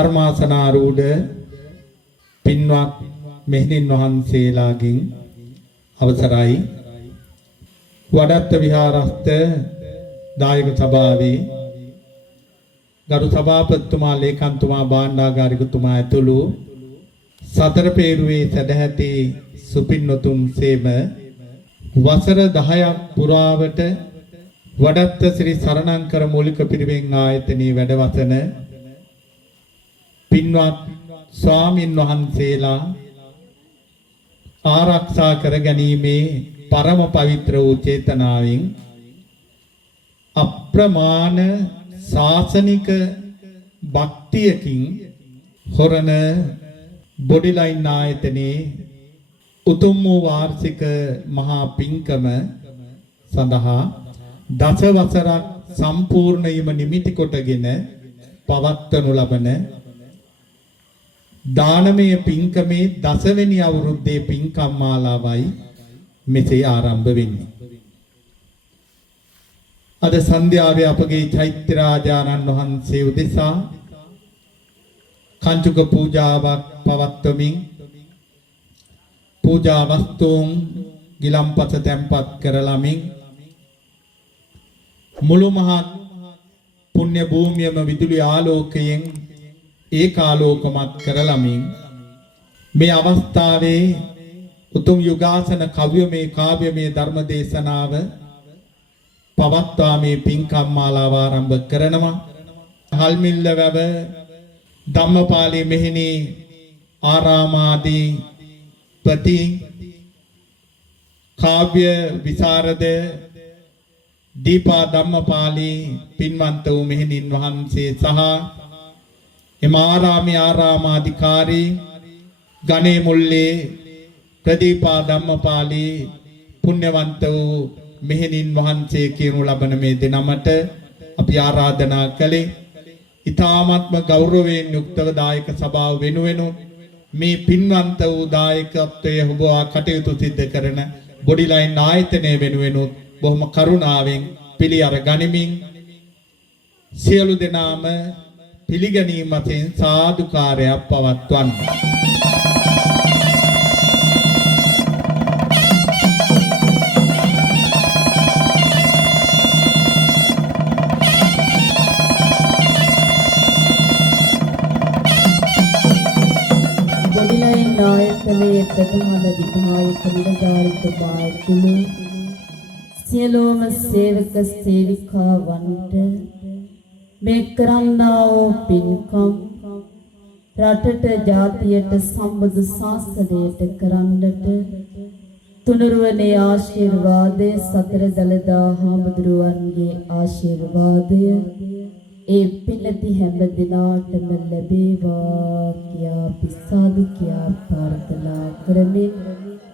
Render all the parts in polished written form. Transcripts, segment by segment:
ධර්මාසනාරූඪ පින්වත් මෙහෙණින් වහන්සේලාගෙන් අවසරයි වඩත්ත විහාරස්ත දායක සභාවේ ගරු සභාපතිතුමා ලේකම්තුමා භාණ්ඩාගාරිකතුමා ඇතුළු සතර පේරුවේ සදැහැති සුපින්නතුන් සේම වසර 10ක් පුරාවට වඩත්ත ශ්‍රී සරණංකර මූලික පිරිවෙන් ආයතනයේ වැඩවසන පින්වත් ස්වාමින් වහන්සේලා ආරක්ෂා කර ගැනීමේ පරම පවිත්‍ර වූ චේතනාවෙන් අප්‍රමාණ ශාසනික භක්තියකින් හොරණ බොඩිලයින් ආයතනයේ උතුම් වූ වාර්ෂික මහා පින්කම සඳහා දස වසරක් සම්පූර්ණ වීම නිමිති කොටගෙන පවත්වනු ලබන දානමය පින්කමේ දසවෙනි අවුරුද්දේ පින්කම් මාලාවයි මෙසේ ආරම්භ වෙන්නේ. අද සන්ධ්‍යාවේ අපගේ චෛත්‍ය රාජානන් වහන්සේ උදෙසා කංචුක පූජාවක් පවත්වමින් පූජා වස්තුන් ගිලම්පස තැන්පත් කරලමින් මුළු මහත් පුණ්‍ය භූමියම විදුලි ආලෝකයෙන් ඒකාලෝකමත් කරලමින් මේ අවස්ථාවේ උතුම් යුගාසන කව්‍යමේ කාව්‍යමේ ධර්ම දේශනාව පවත්වා මේ පින්කම් මාලාව ආරම්භ කරනවා. හල්මිල්ල වැව ධම්මපාලී මෙහෙණි ආරාමාදී ප්‍රති කාව්‍ය විසරද දීපා ධම්මපාලී පින්වන්ත වූ මෙහෙණින් වහන්සේ සහ එම ආරාමේ ආරාමාධිකාරී ගණේ මුල්ලේ ප්‍රදීපා ධම්මපාලී පුණ්‍යවන්ත වූ මෙහෙණින් වහන්සේ කියනු ලබන මේ දෙනමට අපි ආරාධනා කළේ ඊ타ත්ම ගෞරවයෙන් යුක්තව දායක සභාව වෙනුවෙන් මේ පින්වන්ත වූ දායකත්වයේ හොබවා කටයුතු සිදු කරන බොඩිලයින් ආයතනය වෙනුවෙන් බොහොම කරුණාවෙන් පිළි අර ගනිමින් සියලු දෙනාම පිළිගැනීමෙන් සාදුකාරයක් පවත්වන්න. බොඩිලයින් ආයතනයේ ප්‍රථම අධිකාරික නිලධාරීතුමා ඇතුළු සියලුම සේවක සේවිකාවන්ට මේ කරන්නා වූ පින්කම් රටට ජාතියට සම්බුදු ශාසනයට කරන්නට තුනුරුවනේ ආශිර්වාදයේ සතර දළදා හාමුදුරුවන්ගේ ආශිර්වාදය ඒ පින්නති හැම දිනාටම ලැබේවා කියා පිසාදු කියා ප්‍රාර්ථනා කරමින්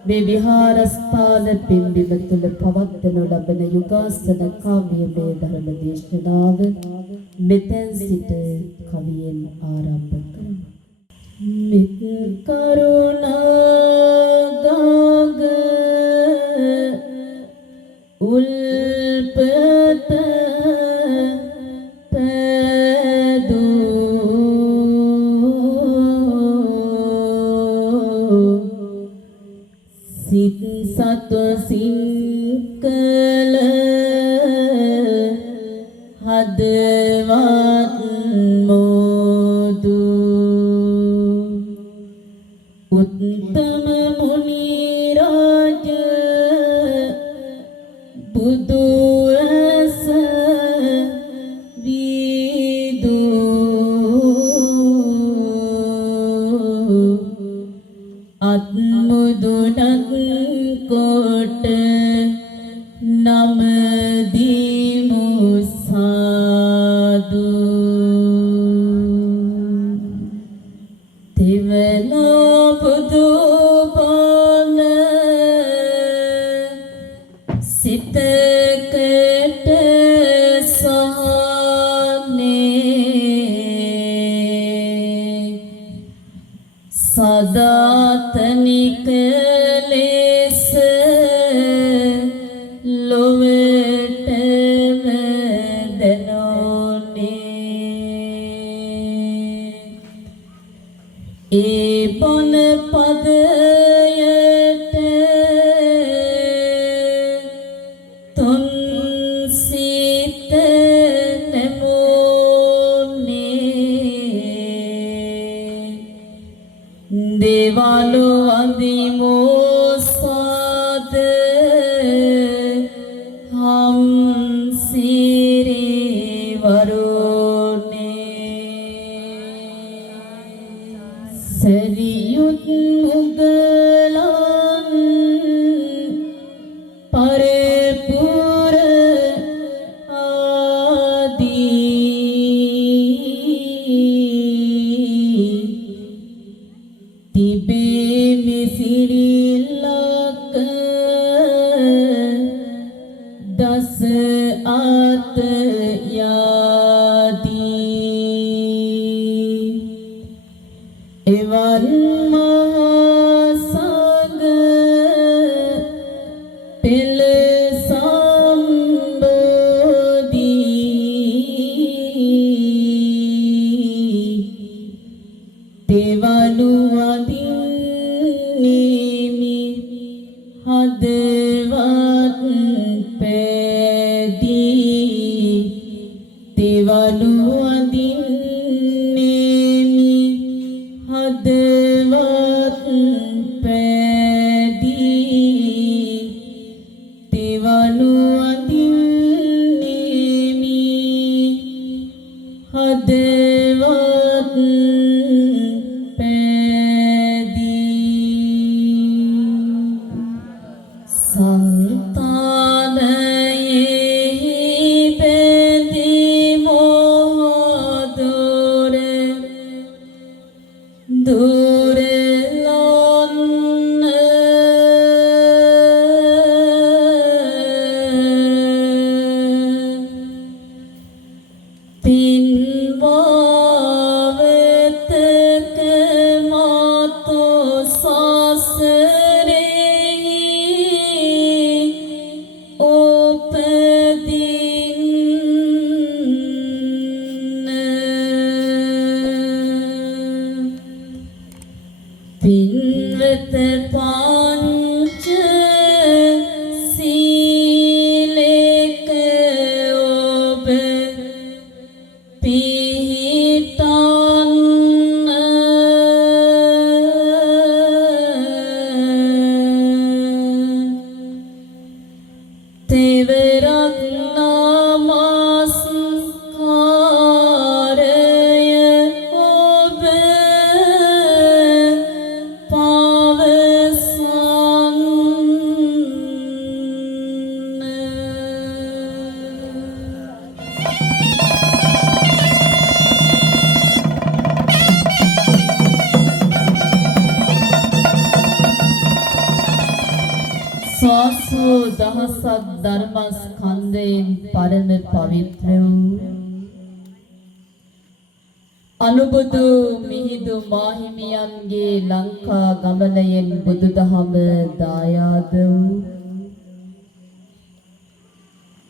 මේ විහාරස්ථාන පින්බිම තුල පවත්වනු ලබන යුගාසන කාව්‍යමය ධර්ම දේශනාව මෙතෙන් සිට කවියෙන් ආරම්භ කරමු. මිත් කරුණා ගාග උල්පත සිත් සත්ව සිංකල හදවත් මොදු උත්තම මුනි රාජ බුදු රස විදු අත්මුදුනත් කොට නම දීමු සාදු තෙවන බුදු බණ සිතකට සහනේ සදාතනික ලෙස ලොවට දැනුනේ තුන් සීත නෙමෝනේ දේවාලු අඳිමෝ සාද හම් සිරි වරුනේ සරියුත් මුගලන් පරපුර ආදී තිබේ මිසිරිලක දස අත යාදී එවන් මහා සංඝ පෙළ සම්බෝධි දේවලු අදින්නේමි හදවත් පැදී දේවලු අදින්නේමි හදවත් පැදී දේවලු අදින්නේමි හදවත් සංතානයෙහි බැඳී මොහොදුර දුරලොන්න පින්වාවතක මාතෝ සසරෙහි පින්වත පංච සීලක ඔබ පිහිටන්න තෙවරක් නමස්කාරය ඔබ සාසෝ දහසක් ධර්මස්කන්ධයෙන් පරම පවිත්‍ර වූ අනුබුදු මිහිඳු මාහිමියන්ගේ ලංකා ගමනයෙන් බුදුදහම දායාද වූ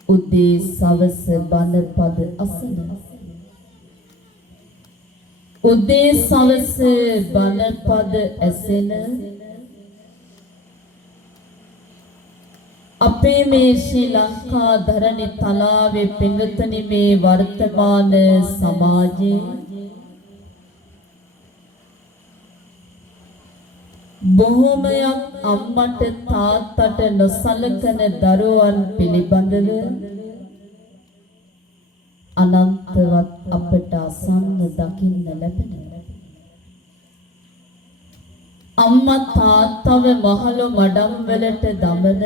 උදේ සවස බණ පද අසන උදේ සවස බණ පද ඇසෙන අපේ මේ ශ්‍රී ලංකා ධරණි තලාවේ පින්වතුනි මේ වර්තමාන සමාජයේ බොහෝමයක් අම්මට තාත්තට නොසලකන දරුවන් පිළිබඳව අනන්තවත් අපට අසන්න දකින්න ලැබෙනවා. අම්මා තාත්තව මහලු මඩම් වලට දමන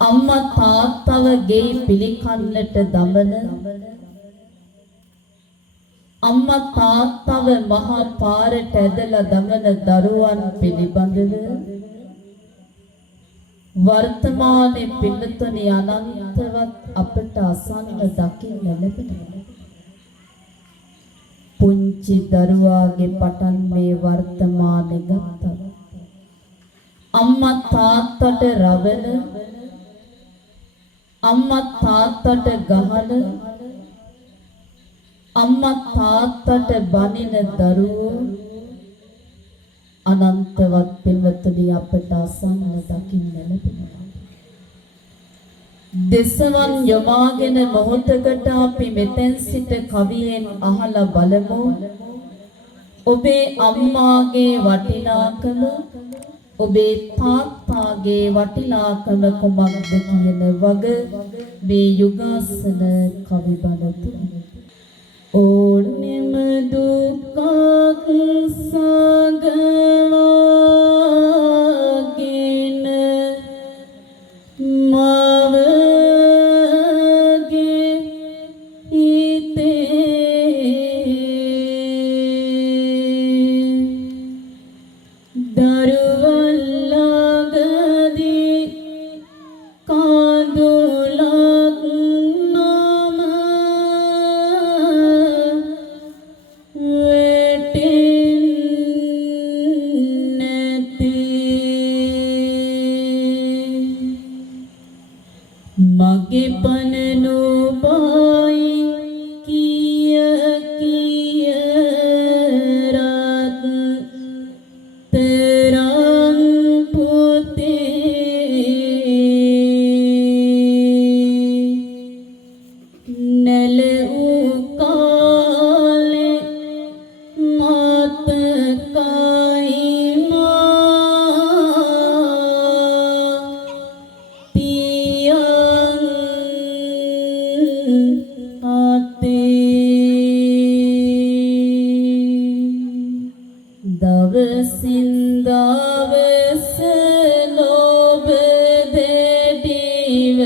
අම්මා තාත්තව ගෙයි පිළිකන්නට දමන අම්මා තාත්තව මහා පාරට ඇදලා දමන දරුවන් පිළිබඳව වර්තමානයේ පින්නතුනි අනන්තවත් අපට අසන්න දකින්න ලැබෙනවා. පුංචි දරුවාගේ පටන් මේ වර්තමානයේ ගත්තා අම්මා තාත්තට රවන අම්මා තාත්තට ගහන අම්මා තාත්තට බනින දරුවෝ අනන්තවත් පින්වත්නි අපට අසන්න දකින්න ලැබෙනවා. දෙසවන් යොමාගෙන මොහොතකට අපි මෙතෙන් සිට කවියෙන් අහලා බලමු. ඔබේ අම්මාගේ වටිනාකම ඔබේ තාත්තාගේ වටිනාකම කොමක්ද කියන වග මේ යුගාසන කවි බණ තුන. ඕනෙම දුක්ඛ සගවාගෙන මාවගේ හිතේ දරුවල්ලගදී කාඳුලක් නම මගේ පන නොබයි කිය කිය රත් තරම් පුතේ නැල වූ කාලේ මතකයි දවසින් දවස ලෝභ දෙඩිවන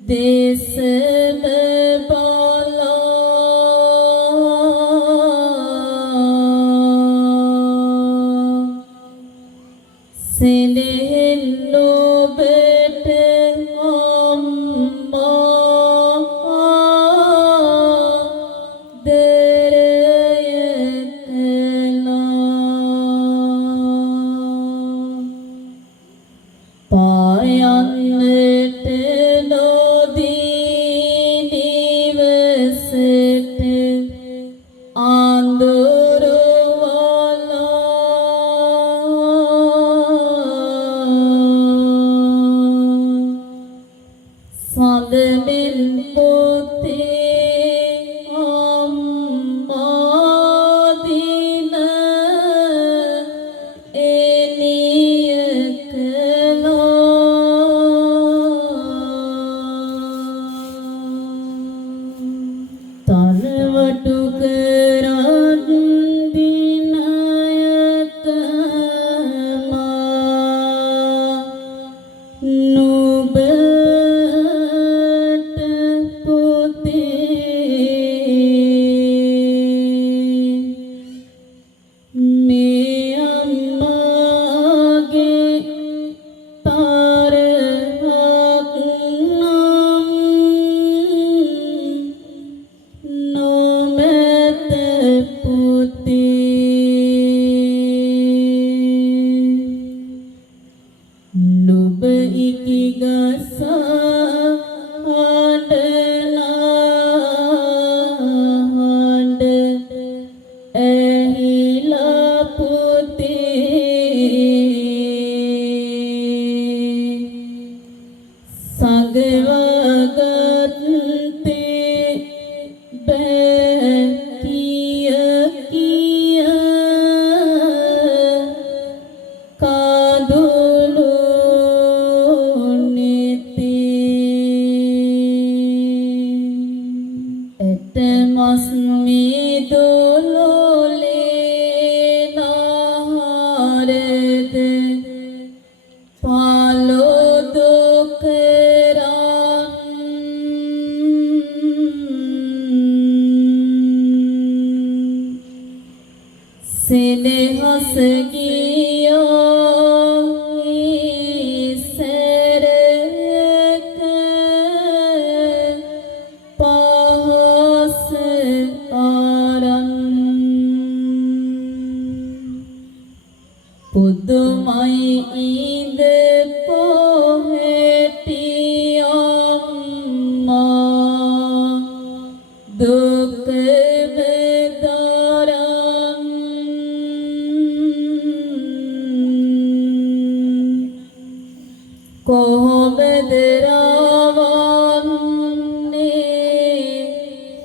දේශම බලා සෙනෙහෙන් ලෝභට පායන්නට නොදී නිවසට ආන්දරවලා සඳමින් පොතේ අම්මා දින එනියක තනවටු කරන් දිනයක මා නුඹට පුතේ මේ අම්මාගේ තරහක් නම් නොමැත පුතේ නුඹ ඉකි ගසා හඬ ඇහිලා පුතේ සගවගත්තේ බෑ කිය කිය කාඳුළු එතමස් මිදොලොලේ නාරද පාලොදොකරන් සෙනෙහස ගියා සැරක පහස ආරන් පුදුමයි ඉඳ පොහෙටි අම්මා දුක බෙදරන් කොහොමද රවන්නේ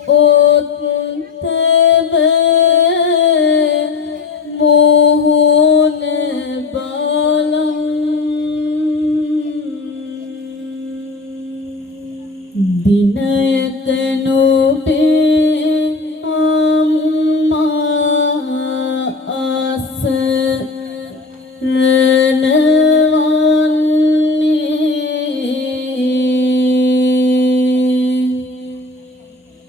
ඔත්තම මොහොන බලන් දිනයක නොබේ අම්මා අස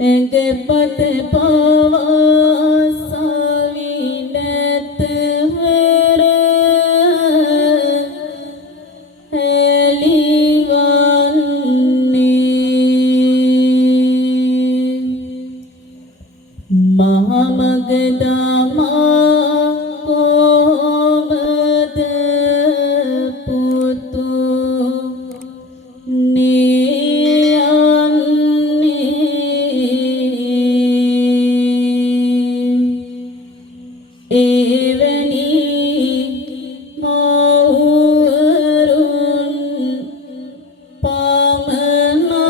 එඟපත පවාසවි නැතවර එලිවන්නේ මහමග දමා කොමද පුතු එවැනි මවුරුන් පමණයි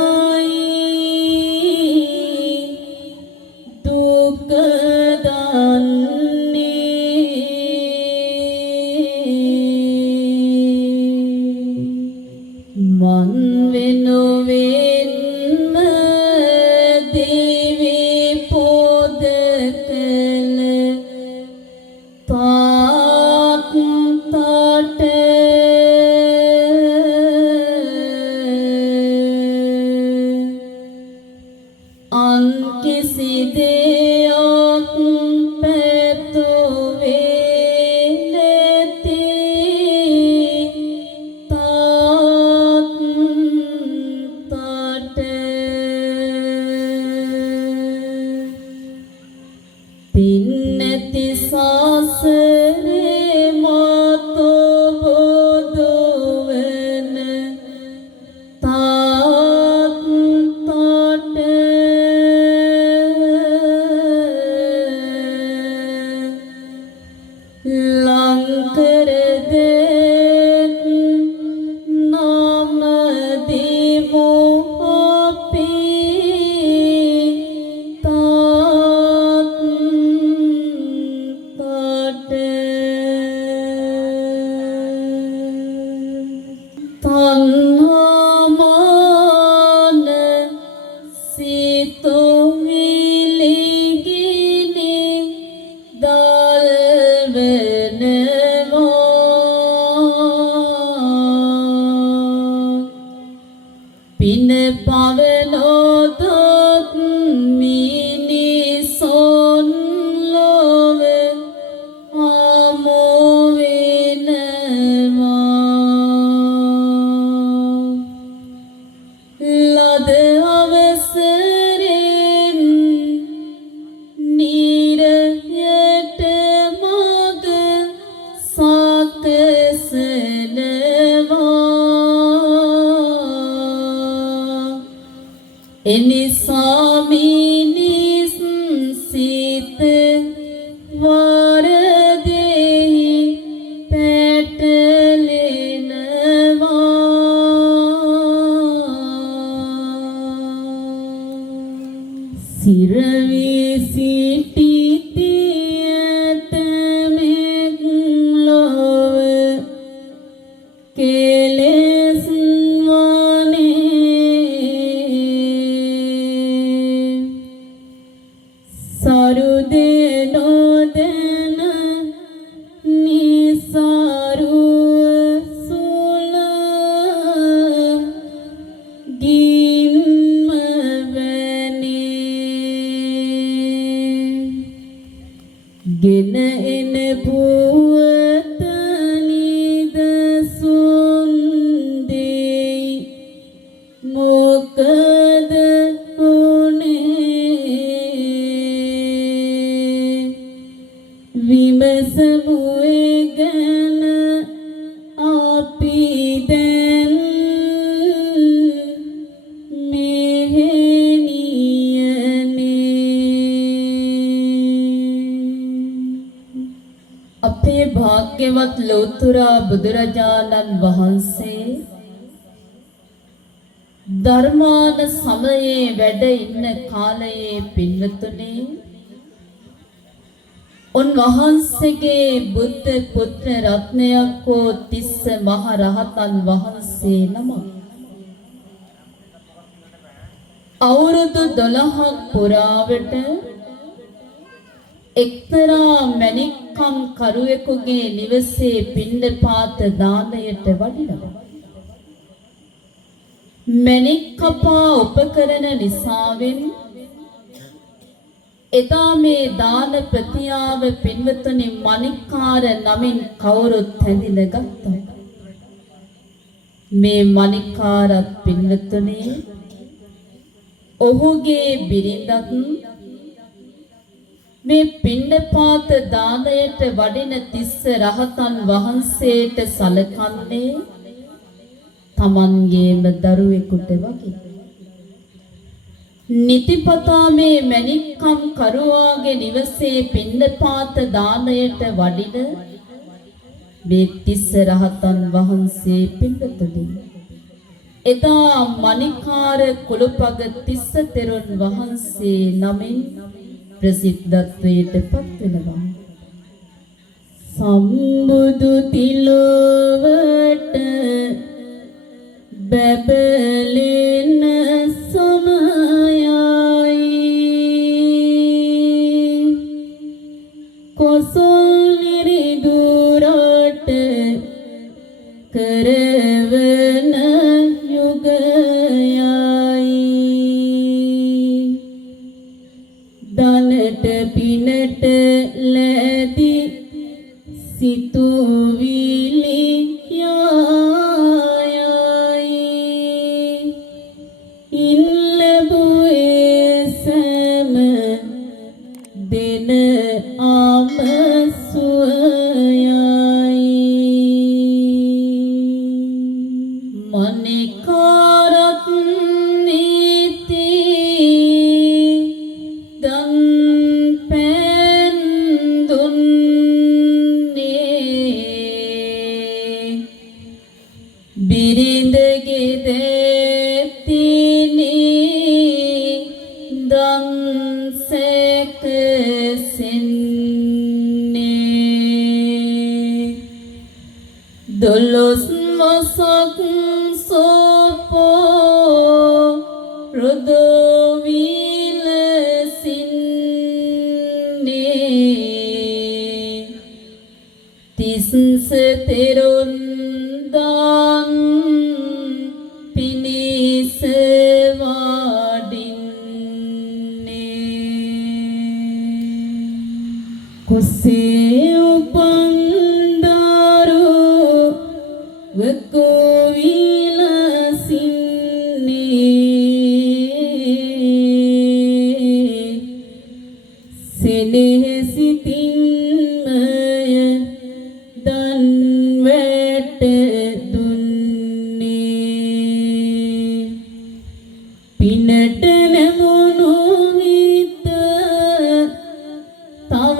දුක දන්නේ මන් වෙනුවෙන්ම දිවි පොද කළ තාත් තට අන් කිසි දෙයක් පැතුවේ නැති තාත් තට පින් නැති සාසරේ මාතෝ බොදවන තාත් තට ලංකර දෙත් නම දෙමු අපි තාත් තට තණ්හාමාන සිතෝ විලිගිනි දල්වනවා පින පවනොදොත් මිනිසොන් ලොව හමු වෙනවා ලද අවසරෙන් නිරයට මග සකසනවා එනිසා මිනිස් සිත වරදෙහි පැටලෙනවා සිරවි සිටිතියත මෙක් ලොව කෙලෙස් වනේ සරුදේ නොදැන නිසරුව සුල ගින්ම වැනේ ගෙන එන පුවත නිදසුන් දෙයි මොකද උනේ විමසමු ඒ ගැන අපි දැන් අපේ භාග්‍යවත් ලෝතුරා බුදුරජාණන් වහන්සේ ධර්මාන සමයේ වැඩ ඉන්න කාලයේ පින්වතුනි උන්වහන්සේගේ බුද්ධ පුත්‍ර රත්නයක් වූ තිස්ස මහ රහතන් වහන්සේ නම අවුරුදු 12ක් පුරාවට එක්තරා මණික්කම් කරුවෙකුගේ නිවසේ පිණ්ඩපාත දානයට වඩිනවා. මණික් කපා උපකරණ නිසාවෙන් එදා මේ දාන ප්‍රතිආව පින්වතුනි මණික්කාර නමින් කවුරුත් හැඳින ගත්තා. මේ මණික්කාරත් පින්වතුනි ඔහුගේ බිරිඳත් මේ පිණ්ඩපාත දානයට වඩින තිස්ස රහතන් වහන්සේට සලකන්නේ තමන්ගේම දරුවෙකුට වගේ. නිතිපතා මේ මණික්කම් කරුවාගේ නිවසේ පිණ්ඩපාත දානයට වඩින මේ තිස්ස රහතන් වහන්සේ පිණ්ඩතුනි එදා මණිකාර කුලපග තිස්ස තෙරුන් වහන්සේ නමින් ප්‍රසිද්ධත්වයට පත් වෙනවා. සම්බුදු තිලොවට බබලෙන සමයයි කොසල් නිරිදුරට කරවන යුගයයි දනට පිනට ලැදි සිතුවිලි යයි ඉල්ලබුවේ සෑම දෙන ආමසුවයයි මණිකාරත් නීති දන් පෙන් දුන්නේ බිරිඳගේ දෙතිනි දන් සැකසෙන්නේ දොළොස් මසක් සෝපෝ රොදවිලසින්නේ තිස්ස තෙරුන් දාන් පිනිස වඩින්නේ කුසේ උපන්දාරු වකෝවිලසින්නේ සෙනෙහසිතින්මය දන් වැට දුන්නේ පිනට නැමුණු විට තව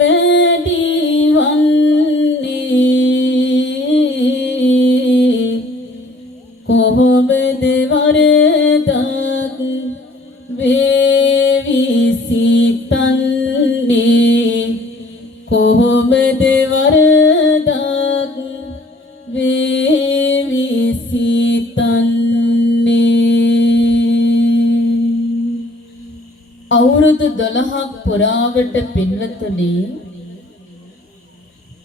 වැඩි වන්නේ කොහොමද වරදක් වේවි සිතන්නේ කොහොමද වරදක් වේවි සිතන්නේ අවුරුදු 12ක් පුරාවට පින්වතුනි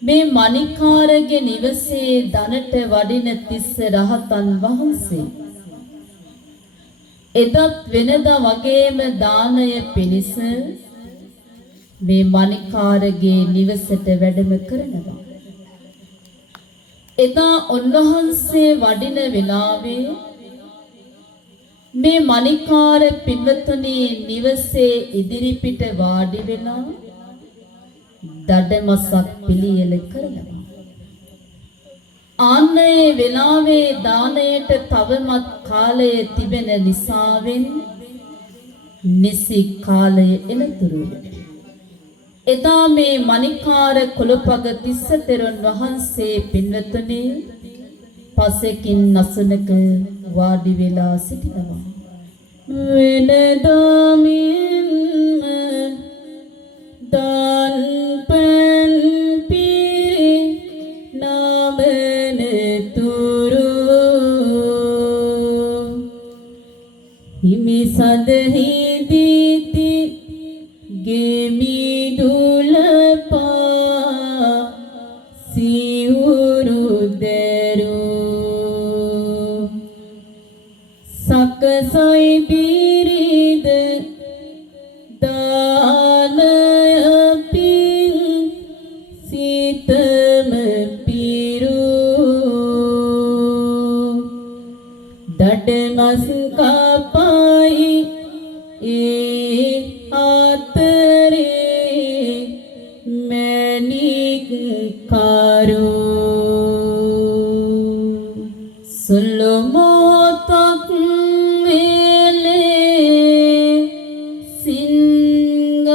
මේ මණිකාරගේ නිවසේ දනට වඩින තිස්ස රහතන් වහන්සේ එදත් වෙනදා වගේම දානය පිණිස මේ මණිකාරගේ නිවසට වැඩම කරනවා. එදා උන්වහන්සේ වඩින වෙලාවේ මේ මණිකාර පින්වතුනි නිවසේ ඉදිරිපිට වාඩි වෙලා දඩමසක් පිළියෙල කරනවා. ආන්නේ වෙලාවේ දානයට තවමත් කාලය තිබෙන නිසාවෙන් නිසි කාලය එළතුරු එදා මේ මණිකාර කුලපග තිස්ස තෙරුන් වහන්සේ පින්වතුනි පසෙකින් නසනක වාඩි වෙලා සිටිනවා. වෙනදාමින් දාන් පෙන් පිරි නාමන තුරු හිමි සදහි දීති ගෙමි දුලපා සිවුරු දෙරු සකසයි බිරිද දානය පින් සිතම පිරු දඩමස් කපයි ඒ අතරේ මැණික් කරු සුළුමොතක් මෙලේ සිංගත්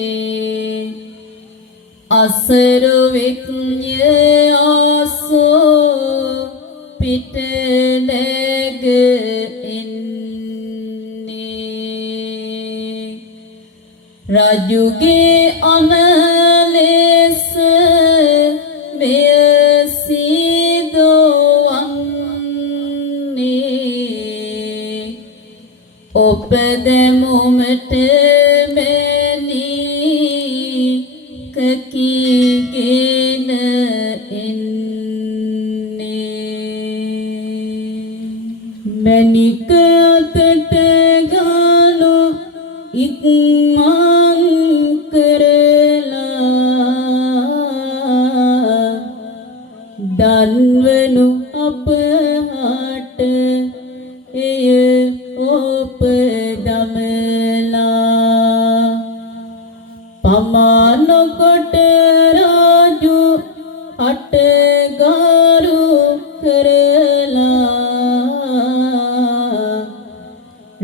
වන්නේ අසරුවෙක් ආසෝ පිට නැග එන්නේ රජුගේ අනලෙස මෙය සිදුවන්නේ ඔබ දෙමුමට මැණික කීගෙන මැණික අතට ගානු ඉක්මන් කරලා දන්වනු අපහට එය ඔප දමලා පමානොකොට රාජු අටගාරු කරලා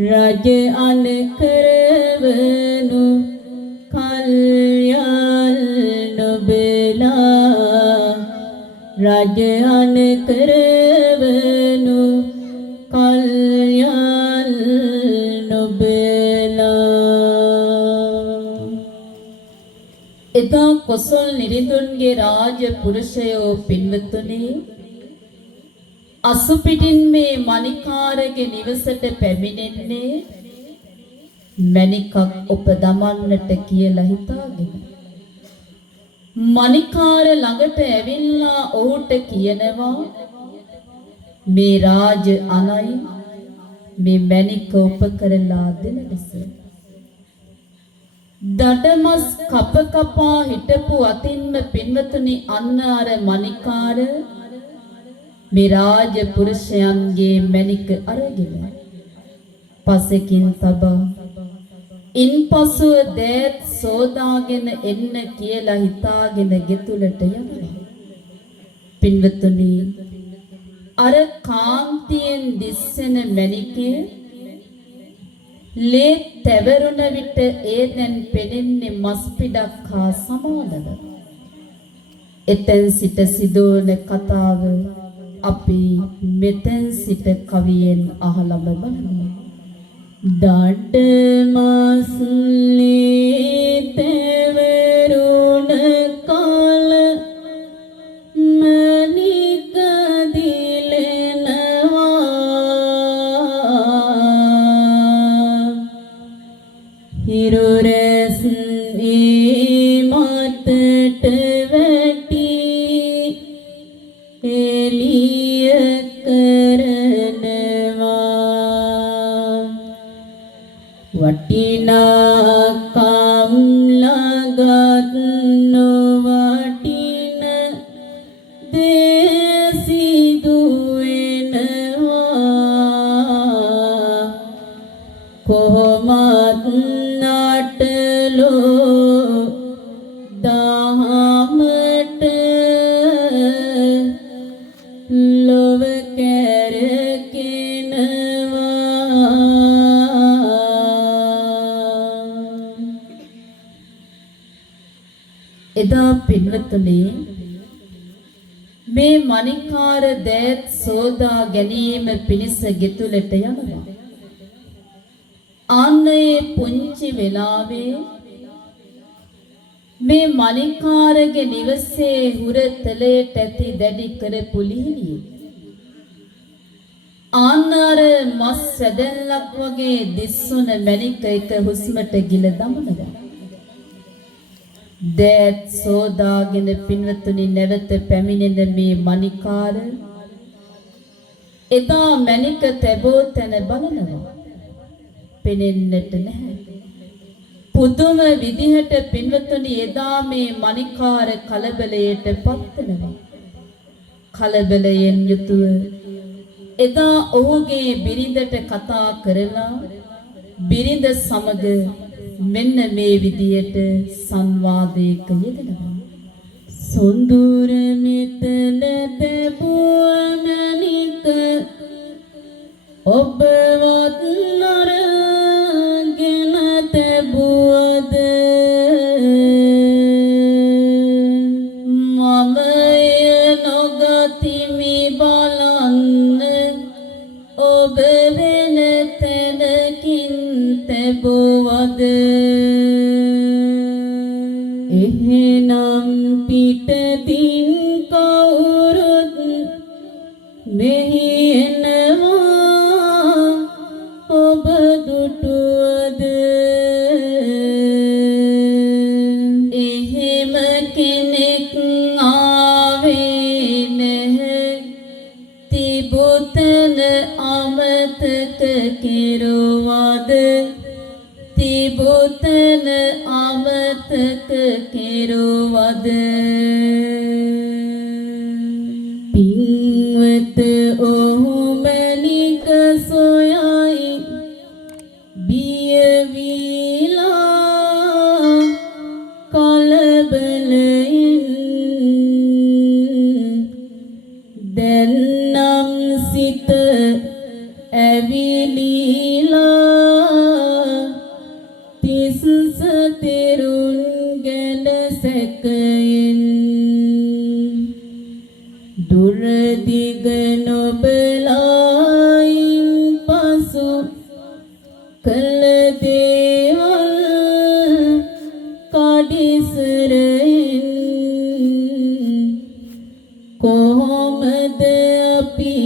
රජ අන කරවනු කල්යල් නොබලා රජ අන කරවනු කල්යල් නොබලා එදා කොසල් නිරිඳුන්ගේ රාජ පුරුෂයෝ පින්වතුනි අසුපිටින් මේ මණිකාරගේ නිවසට පැමිණෙන්නේ මණිකක් ඔප දමන්නට කියලා හිතාගෙන මණිකාර ළඟට ඇවිල්ලා ඔහුට කියනවා මේ රාජ අනයි මේ මණික ඔප කරලා දෙන ලෙස දඩමස් කප කපා හිටපු අතින්ම පින්වතුනි අන්න අර මණිකාර මේ රාජ පුරුෂයන්ගේ මණික අරගෙන පසකින් තබා ඉන්පසුව දෑත් සෝදාගෙන එන්න කියලා හිතාගෙන ගෙතුලට යනවා. පින්වතුනි අර කාන්තියෙන් දිස්සෙන මණිකේ ලේ තැවරුණ විට ඒ දැන් පෙනෙන්නේ මස් පිඩක් හා සමානව. එතෙන් සිට සිදුවන කතාව අපි මෙතෙන් සිට කවියෙන් අහලම බලමු. දඩමස්ලේ තැවරුණ කාල මණික දිලෙනවා හිරුරැස් මතට වැටි එළිය කරනවා වටිනාකම් ලගත් නොවටින දේ සිදු වෙනවා කොහොමත් නටලෝ දහමට ලොව කැරකෙනවා එදා පින්වතුනි මේ මණිකාර දෑත් සෝදා ගැනීම පිණිස ගෙතුලට යනවා. ආන්නේ පුංචි වෙලාවේ මේ මණිකාරගේ නිවසේ හුරතලයට ඇති දැඩි කරපු ලිහිණිය ආන්නාර මස් සැදැල්ලක් වගේ දිස්සුන මණික එක හුස්මට ගිල දමනවා. දෑත් සෝදාගෙන පින්වතුනි නැවත පැමිණෙන මේ මණිකාර එදා මණික තැබෝ තැන බලනවා. පෙනෙන්නට නැහැ. පුදුම විදිහට පින්වතුනි එදා මේ මණිකාර කලබලයට පත්වෙනවා. කලබලයෙන් යුතුව එදා ඔහුගේ බිරිඳට කතා කරලා බිරිඳ සමග මෙන්න මේ විදියට සංවාදයක යෙදෙනවා. සොඳුර මෙතන තැබුව මණික ඔබවත් නරගෙන තැබුවද මම එය නොගතිමි බලන්න ඔබ වෙන තැනකින් තැබුවද එහෙනම් පිටතින් කවුරුත් මෙහි එනවා ඔබ දුටුවද එහෙම කෙනෙක් ආවේ නැහැ තිබුතන අමතක කෙරුවද තිබුතන අමතක කෙරුවද පින්වත ඔහු මණික සොයයි බිය වීලා කලබලයෙන් දැන් නම් සිත ඇවිලීලා තිස්ස තෙරුන් ගැන සැකයෙන් දුර දිග නොබලායින් පසු කළ දේවල් කඩිසරෙන් කොහොමද අපි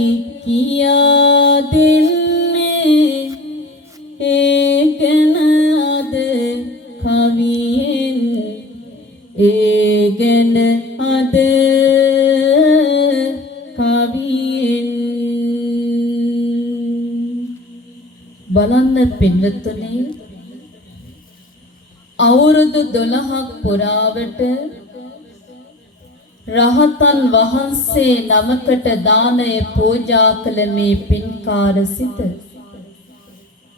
කියා දෙන්නේ ඒ ගැන අද කවියෙන් ඒ ගැන අද කවියෙන් බලන්න පින්වත්නි අවුරුදු 12ක් පුරාවට රහතන් වහන්සේ නමකට දානය පූජා කළ මේ පින්කාර සිත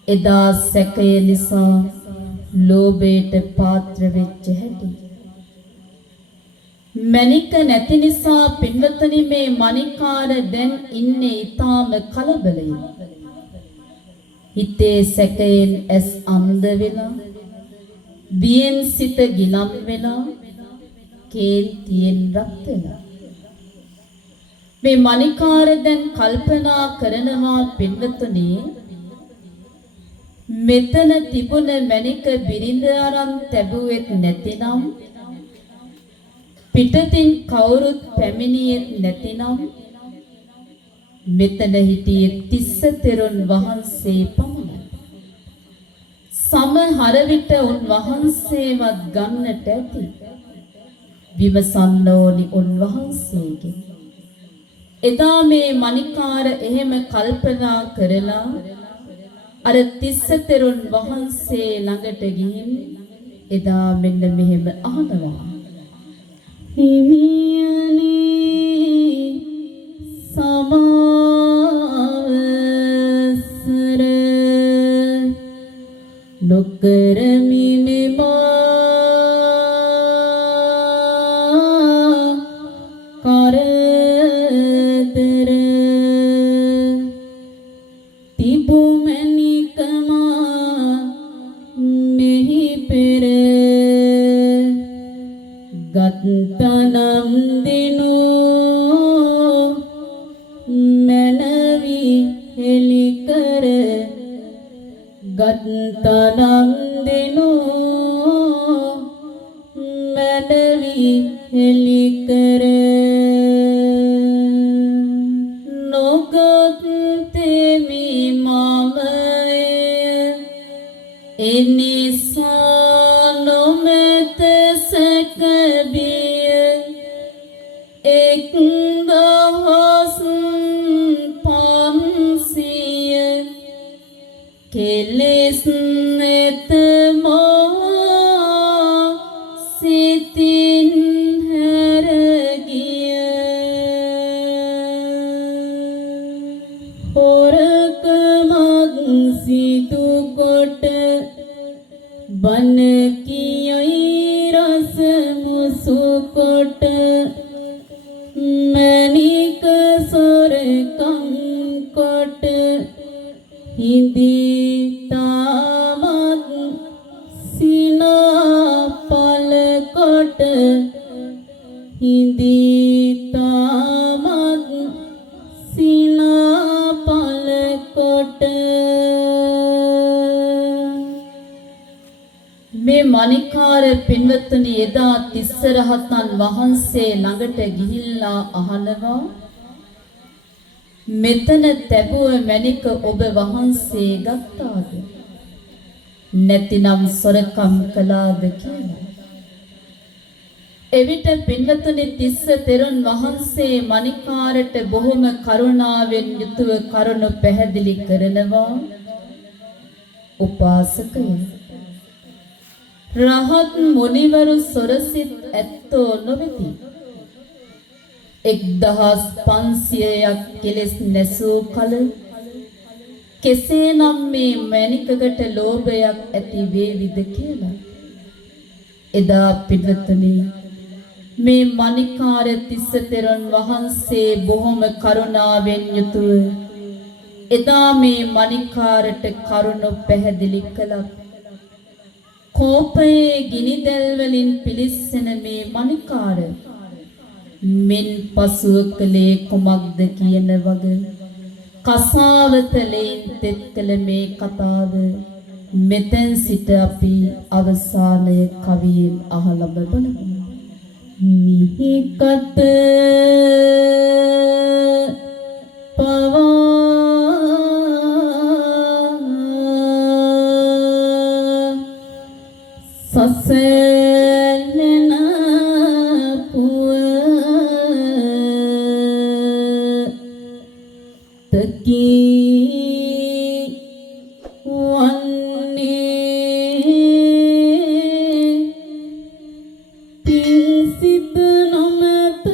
එදා සැකය නිසා ලෝභයට පාත්‍ර වෙච්ච හැටි මණික නැති නිසා පින්වත්නි මේ මණිකාර දැන් ඉන්නේ ඊටාම කලබලයෙන් හිතේ සැකයෙන් ඇස් අන්ධ වෙලා බියෙන් සිත ගිලම් වෙලා කේන්තියෙන් රත් වෙලා මේ මණිකාර දැන් කල්පනා කරනවා පින්වත්නි මෙතන තිබුණ මණික බිරිඳ අරන් තැබුවෙත් නැතිනම් පිටතින් කවුරුත් පැමිණියෙත් නැතිනම් මෙතන හිටියේ තිස්ස තෙරුන් වහන්සේ පමණයි. සමහර විට උන්වහන්සේවත් ගන්නට ඇති. විමසන්න ඕනි උන්වහන්සේගෙන්. එදා මේ මණිකාර එහෙම කල්පනා කරලා අර තිස්ස තෙරුන් වහන්සේ ළඟට ගිහින් එදා මෙන්න මෙහෙම අහනවා. හිමියනි සමාවසර නොකරමිනෙමා කරදර තිබුමැනිකමා මෙහි පෙර ගත්තනම් දිනෝ හෙලිකර නොගොත් තෙමි මමය එනිසා නොමෙත සැකබිය එක් දහස් පන්සිය කෙලෙස් නැත මා සිතින් හැරගිය හොරකමක් සිදු කොට බන කියයි රස මුසු කොට මණික සොරකම් කොට හිඳී තාමත් සිනා පල කොට හිඳී තාමත් සිනා පල කොට මේ මණිකාර පින්වත්නි එදා තිස්ස රහතන් වහන්සේ ළඟට ගිහිල්ලා අහනවා මෙතන තැබුව මණික ඔබ වහන්සේ ගත්තාද නැතිනම් සොරකම් කළාද කියලා. එවිට පින්වත්නි තිස්ස තෙරුන් වහන්සේ මණිකාරට බොහොම කරුණාවෙන් යුතුව කරුණ පැහැදිලි කරනවා උපාසකයෝ රහත් මුනිවරු සොරසිත ඇත්තෝ නොවෙති 1500ක් කෙලෙස් නැසූ කල කෙසේනම් මේ මණිකකට ලෝභයක් ඇති වේවිද කියලා. එදා පිටතනේ මේ මණිකාර තිස්ස තෙරුන් වහන්සේ බොහොම කරුණාවෙන් යුතුව එදා මේ මණිකාරට කරුණ පැහැදිලි කළා. කෝපයේ ගිනිදැල් වලින් පිලිස්සෙන මේ මණිකාර මින් පසුව කලේ කුමක්ද කියන වගේ කසාවතලෙන් තෙත් කළ මේ කතාව මෙතෙන් සිට අපි අවසානය කවියෙන් අහලා බලමු. මිහි කත පවා සසලන පුව තකී වන්නේ පින්සිත නොමත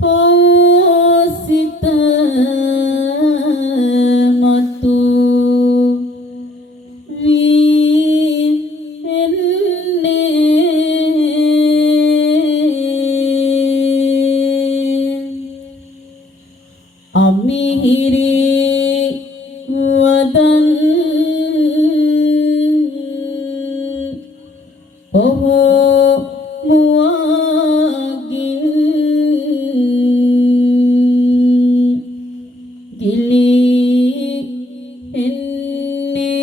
පෝසිත මතු අමිහිරි වදන් ඔහු මුවගින් ගිලි එන්නේ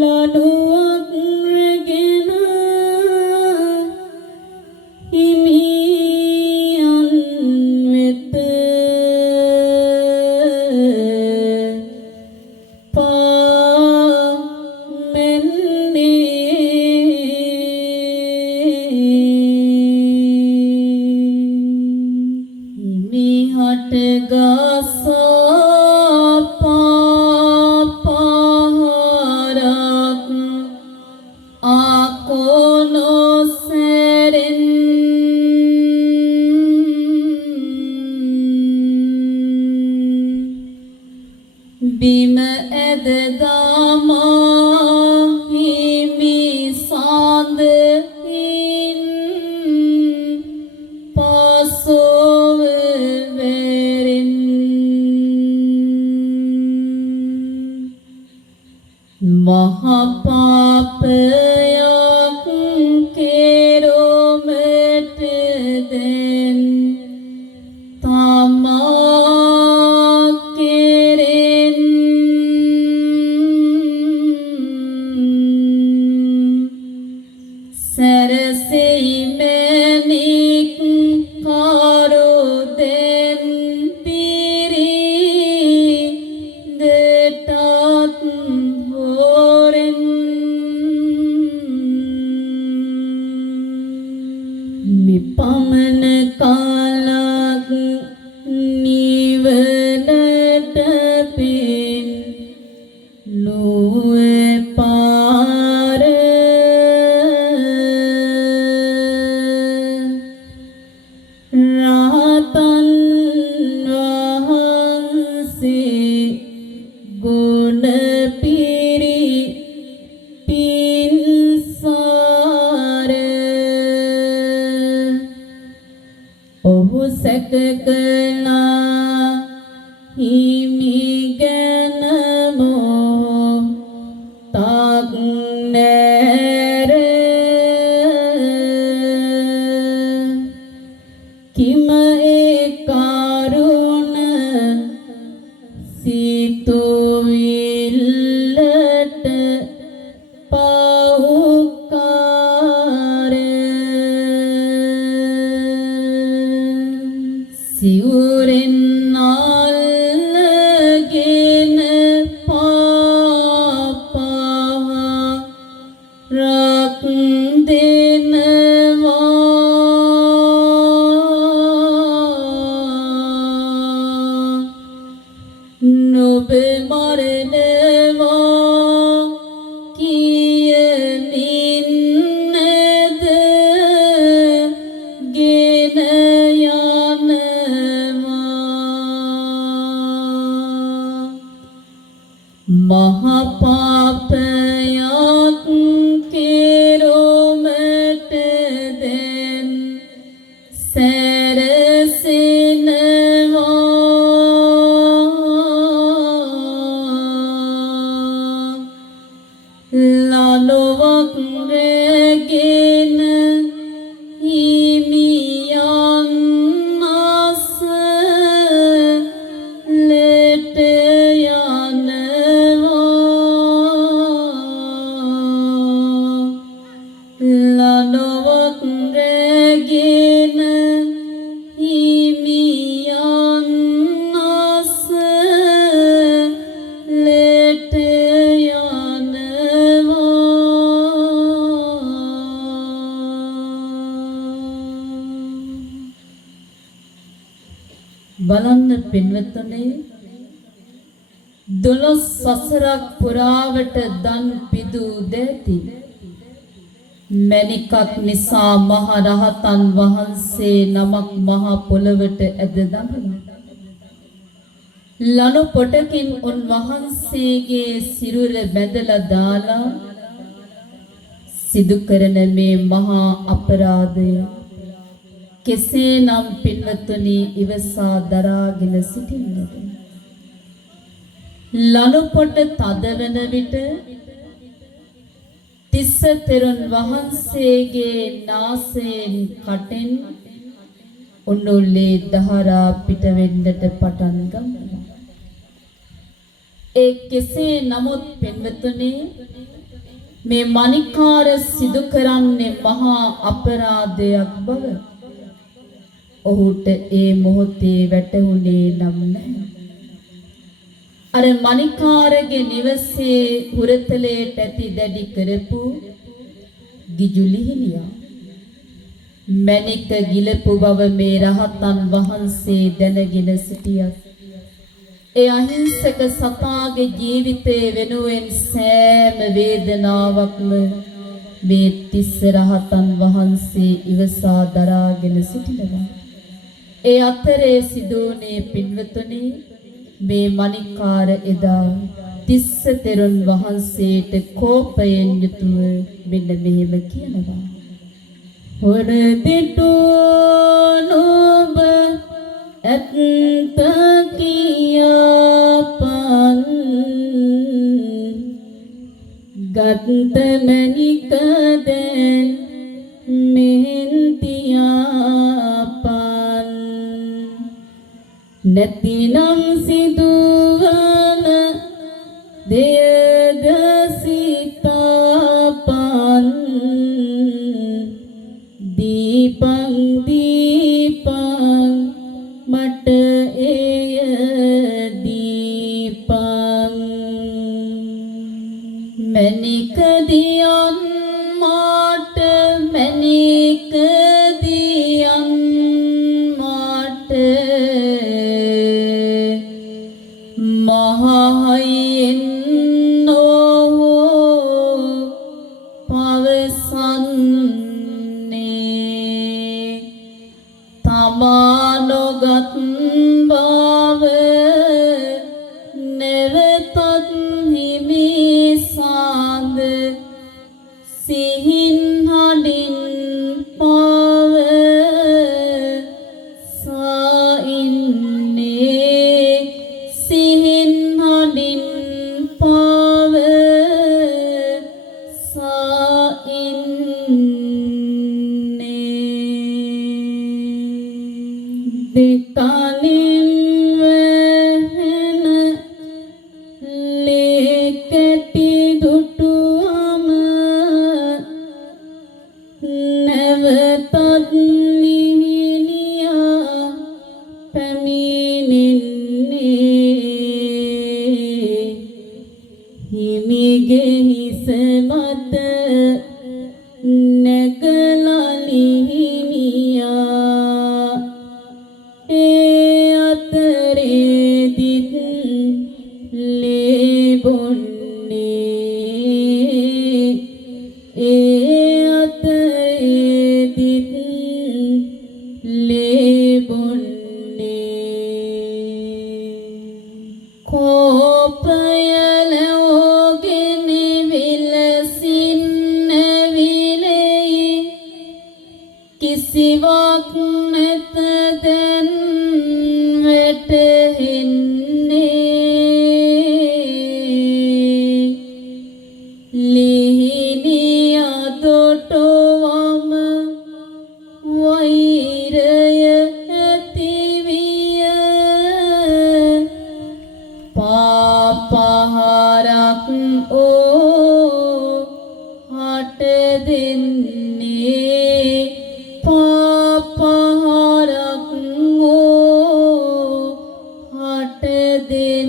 ලඩුවක් රැගෙන හිමියන් වෙත මිහට ගසා පාපහරක් ආකොනොසෙරෙන් බිම ඇද දාමා හිමි සාඳහින් පසොව වෙරින් මහපාපයක් කෙරොමට දැන් තමා කෙරෙන් කළා හිමිගෙන මෝ තාක් නැර කිම ඒ කරුණ සිතුවිල්ලට පවුකාර සිවුරෙන් අල්ලගෙන පාපා රක් දෙනවා නොබ මරනවා කියමින් නැද ගෙන යනවා මහ පාපයක් කෙරොමට දැන් ලලොවක් රැගෙන හිමියන් අස ලෙට යනවා ලලොවක් රැගෙන හිමියන් අස ලෙට බලන්න පින්වත්නි 12 සසරක් පුරාවට දන් පිදු දෙති මණිකක් නිසා මහ රහතන් වහන්සේ නමක් මහ පොළවට ඇද දමන ලනු පොටකින් උන්වහන්සේගේ සිරුර බැඳලා දාලා සිදු කරන මේ මහා අපරාධය කෙසේනම් පින්වත්නි ඉවසා දරාගෙන සිටින්නද ලනුපොට තදවන විට තිස්ස තෙරුන් වහන්සේගේ නාසයෙන් කටෙන් උණුලේ දහරා පිට වෙන්නට පටන් ගන්නවා ඒ කෙසේ නමුත් පින්වත්නි මේ මණිකාර සිදු කරන්නේ මහා අපරාධයක් බව ඔහුට ඒ මොහොතේ වැටහුණේ නම් නැහැ. අර මණිකාරගේ නිවසේ හුරතලයට ඇති දැඩි කරපු ගිජුලිහිනියා මණික ගිලපු බව මේ රහතන් වහන්සේ දැනගෙන සිටියත් ඒ අහිංසක සතාගේ ජීවිතේ වෙනුවෙන් සෑම වේදනාවක්ම මේ තිස්ස රහතන් වහන්සේ ඉවසා දරාගෙන සිටිනවා. ඒ අතරේ සිදුවුනේ පින්වතුනි මේ මණිකාර එදා තිස්ස තෙරුන් වහන්සේට කෝපයෙන් යුතුව මෙන්න මෙහෙම කියනවා හොර දෙටු නොබ ඇත්ත කියාපන් ගත්ත මණික දැන් මෙහෙන් තියාපන් නැතිනම් සිදුවන දෙයද සිතාපන් දීපං දීපං මට එය දීපං මණික දියන් මාට මණික දියන් මාට මහයෙන් නෝ පවසන්නේ තමානොගත් බව නැවතත් හිමි සාඳ සිහින් හඩින් පව සා ඒ අතරේදිත් ලැබුණේ කෝපය ලෝගෙන විලසින්න විලයි කිසිවක් නැත දැන් වැටහෙන්නේ ලිහිණිය දොටවම වෛරය ඇතිවිය පාපහරක් හට දෙන්නේ පාපහරක් හට දෙන්නේ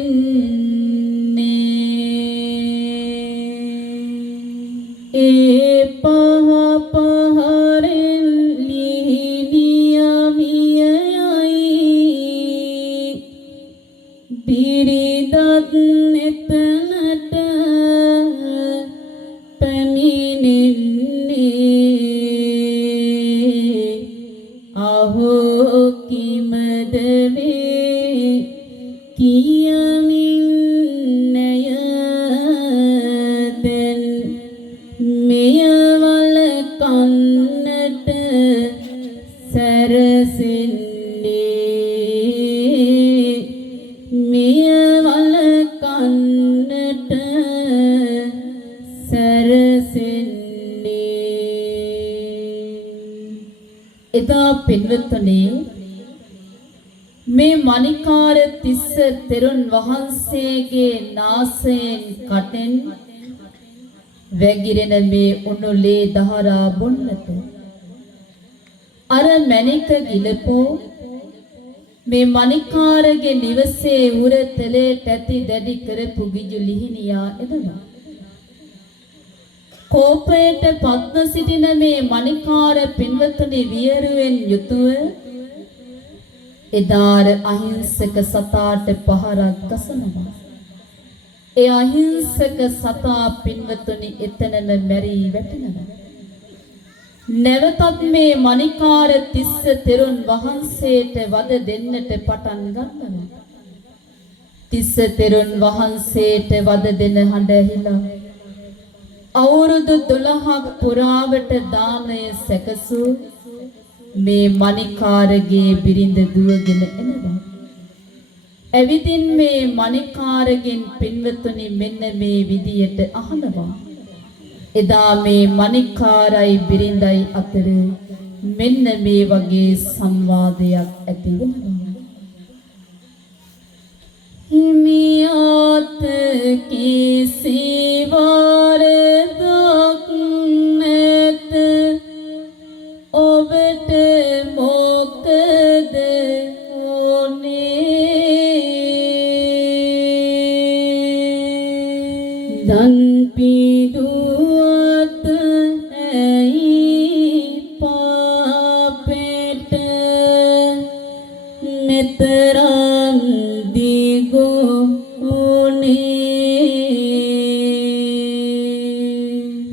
ඒ පහරෙන් ලිහිණියමියයි බිරිඳත් එතනට පැමිණෙන්නේ අහෝ කිමද වේ කියමින් නැය දැන් මෙයවල කන්නට සැරසෙන්නේ මෙයවල කන්නට සැරසෙන්නේ එදා පින්වත්නි මේ මණිකාර තිස්ස තෙරුන් වහන්සේගේ නාසයෙන් කටෙන් වැගිරෙන මේ උණුලේ දහරා බොන්නට අර මණික ගිලපෝ මේ මණිකාරගේ නිවසේ උර තලයට ඇති දැඩි කරපු ගිජු ලිහිණියා එනවා කෝපයට පත්ව සිටින මේ මණිකාර පින්වත්නි වියරුවෙන් යුතුව එදාර අහිංසක සතාට පහරක් ගසනවා ඒ අහිංසක සතා පින්වත්නි එතනම මැරී වැටෙනවා නැවතත් මේ මණිකාර තිස්ස තෙරුන් වහන්සේට වද දෙන්නට පටන් ගන්නවා තිස්ස තෙරුන් වහන්සේට වද දෙන හඬ ඇහිලා අවුරුදු 12ක් පුරාවට දානය සැකසූ මේ මණිකාරගේ බිරිඳ දුවගෙන එනවා එවිදින් මේ මණිකාරගෙන් පින්වතුනි මෙන්න මේ විදියට අහනවා එදා මේ මණිකාරයි බිරිඳයි අතර මෙන්න මේ වගේ සංවාදයක් ඇති වෙනවා හිමියාත කිසිවරදක් නැත ඔබට මොකද ඕනේ දන් පිදුවත් ඇයි පාපෙට මෙතරම්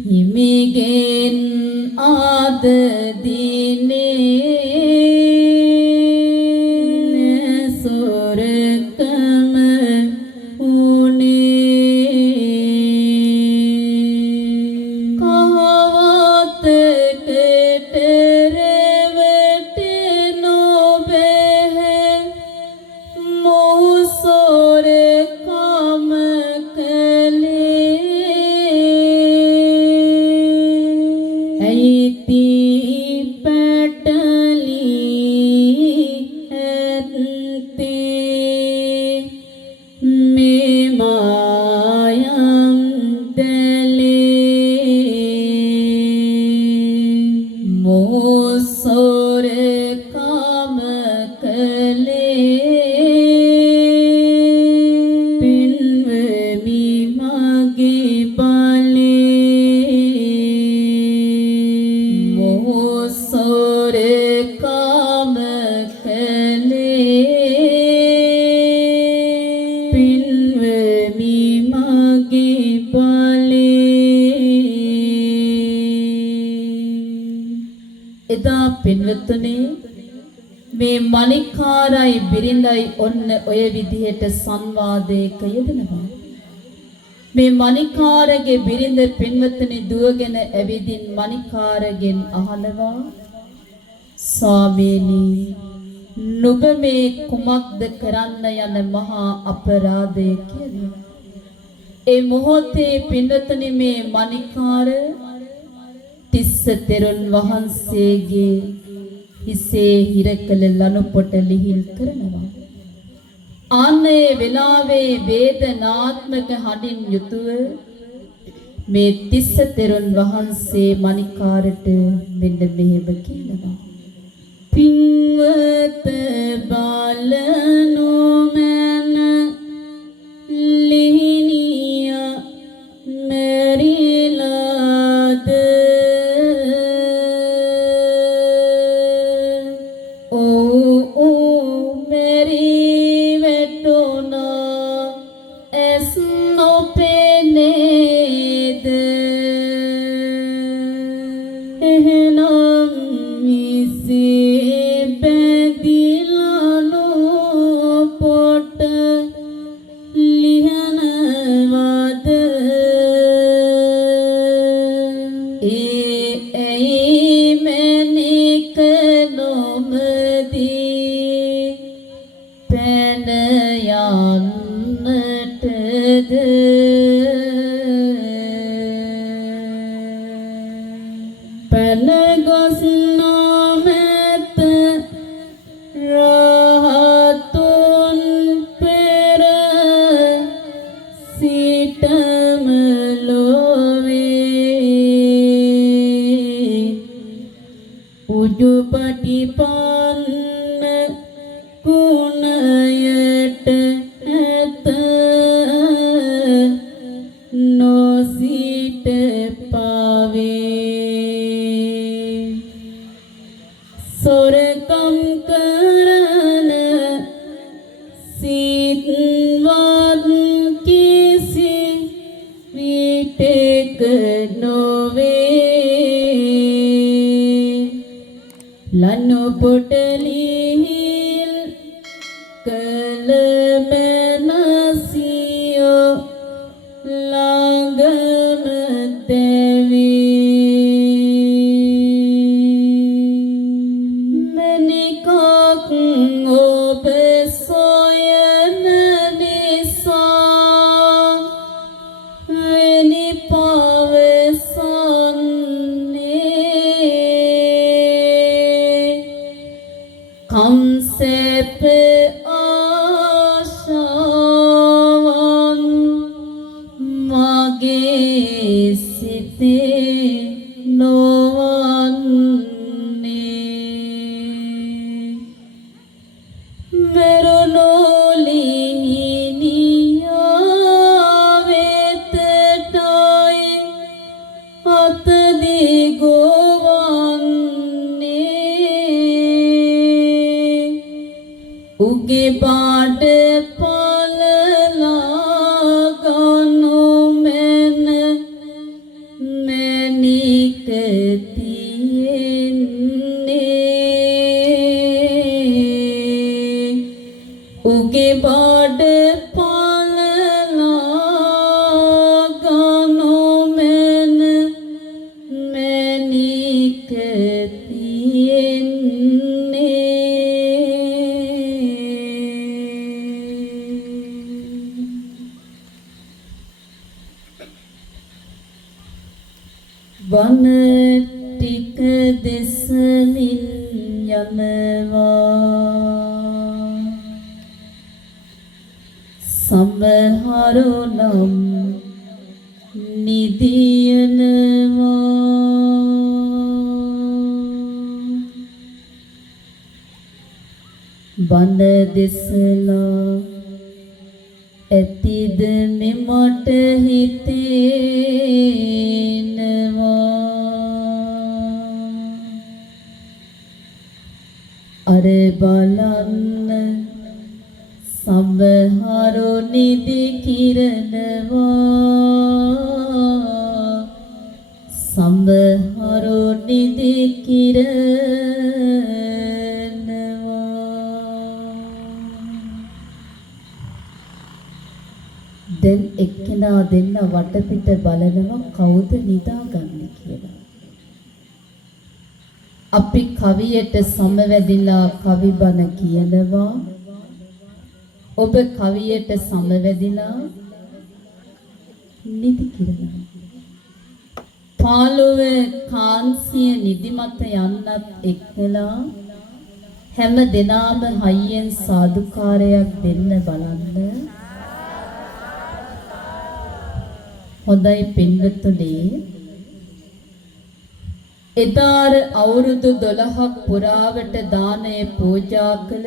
හිමිගෙන් ආද දිනේ සොරකම උනේ කවතකට රැවට නොබැහැ මොහු සොරකම ඇයිති පැටලි ඇත්තේ මේ මායම් දැලේ මොසොරකම කලේ පින්වමි මගේ බලේ එදා පින්වත්තුනේ මේ මණිකාරයි බිරිඳයි ඔන්න ඔය විදිහට සංවාදයක යෙදෙනවා. මේ මණිකාරගේ බිරිඳ පින්වත්තුනේ දුවගෙන ඇවිදින් මණිකාරගෙන් අහනවා ස්වාමීනි නුඹ මේ කුමක්ද කරන්න යන මහා අපරාධය කියලා. ඒ මොහොතේ පින්වත්තුනේ මේ මණිකාර තිස්ස තෙරුන් වහන්සේගේ හිසේ හිරකල ලනු පොට ලිහිල් කරනවා. ආන්නේ වෙලාවේ වේදනාත්මක හඬින් යුතුව මේ තිස්ස තෙරුන් වහන්සේ මණිකාරට මෙන්න මෙහෙම කියනවා. පින්වත බලනු මැන ලිහිනියා මෙරිලාද බඳ දෙසලා ඇතිද මෙමට හිතෙනවා අර බලන්න සමහරු නිදි කිරනවා සම්බ සමහරු නිදි කිරනවා. දැන් එක්කෙනා දෙන්න වටපිට බලනවා කවුද නිදාගන්නේ කියලා. අපි කවියට සමවැදිලා කවි බණ කියනවා. ඔබ කවියට සමවැදිලා නිදි කිරනවා. පාළුව කාන්සිය නිදිමත යන්නත් එක්කලා හැම දිනාම හයියෙන් සාදුකාරයක් දෙන්න බලන්න. හොඳයි පින්වත්නි, එදාර අවුරුදු 12ක් පුරාවට දානය පූජා කළ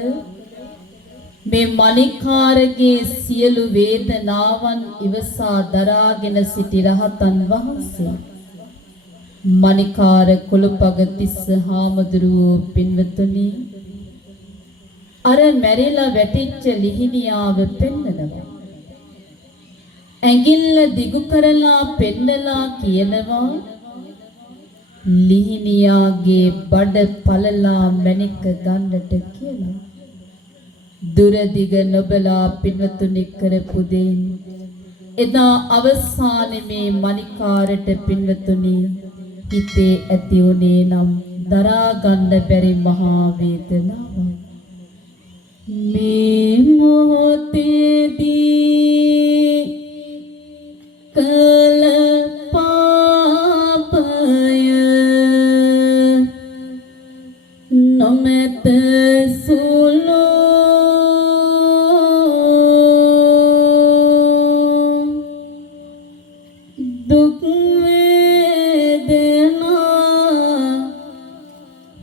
මේ මණිකාරගේ සියලු වේදනාවන් ඉවසා දරාගෙන සිටි රහතන් වහන්සේ මණිකාර කුලපගතිස්ස හාමුදුරුවෝ පින්වත්නි, අර මැරිලා වැටිච්ච ලිහිණියාව පෙන්නනවා. ඇඟිල්ල දිගු කරලා පෙන්නලා කියනවා ලිහිණියාගේ බඩ පළලා මැණික ගන්නට කියලා. දුර දිග නොබලා පින්වතුනි කරපු දෙයින් එදා අවසානයේ මේ මණිකාරට පින්වතුනි හිතේ ඇති උනේ නම් දරා ගන්න බැරි මහා වේදනාවක්. මේ මොහොතේදී කල පාපය නොමෙත සුළු දුක් වේදනා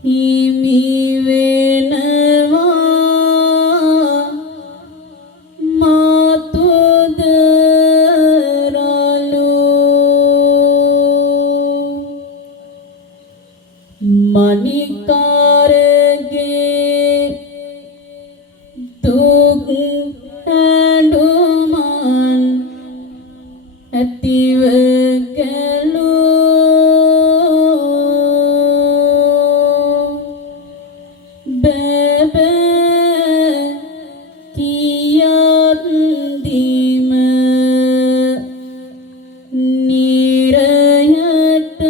හිමි වෙනවා මාතුද මණිකාරගේ දුක් හැඬුමන් ඇතිව ගැලූ බබ කියත් දීම නිරයට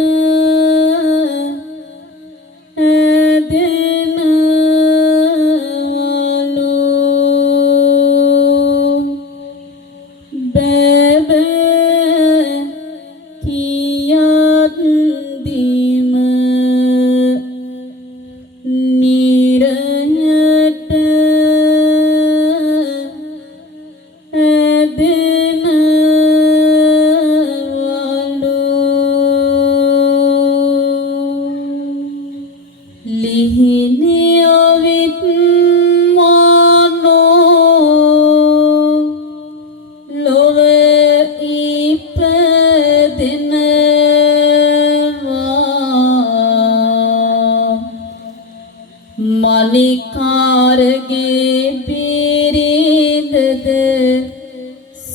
මණිකාරගේ බිරිඳද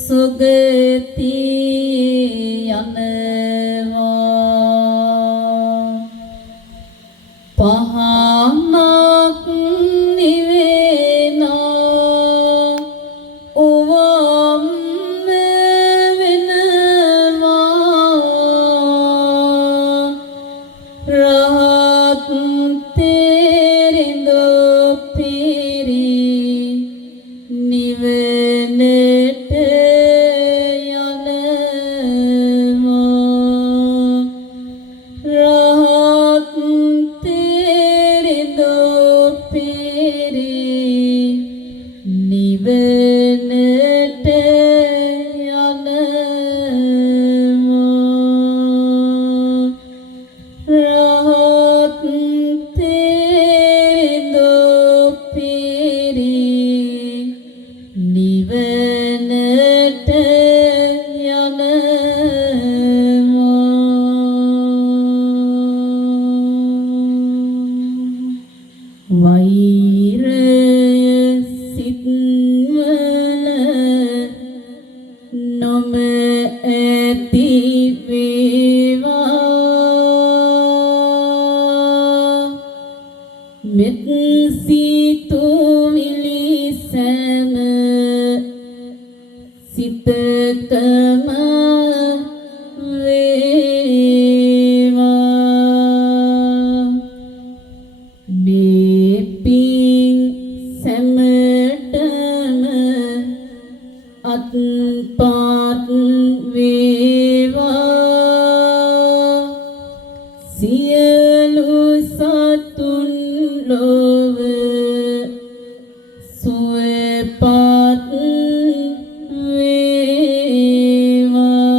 සුගති යනවා. පහනක් නිවෙනා උවම් වෙනවා රහත් නිවනට නොම ඇති වේවා මෙත් සිතුවිලි සෑම සිතකම වේවා මේ පිං සැමටම අත්පත් වේවා සියලු සතුන් ලොව සුවපත් වේවා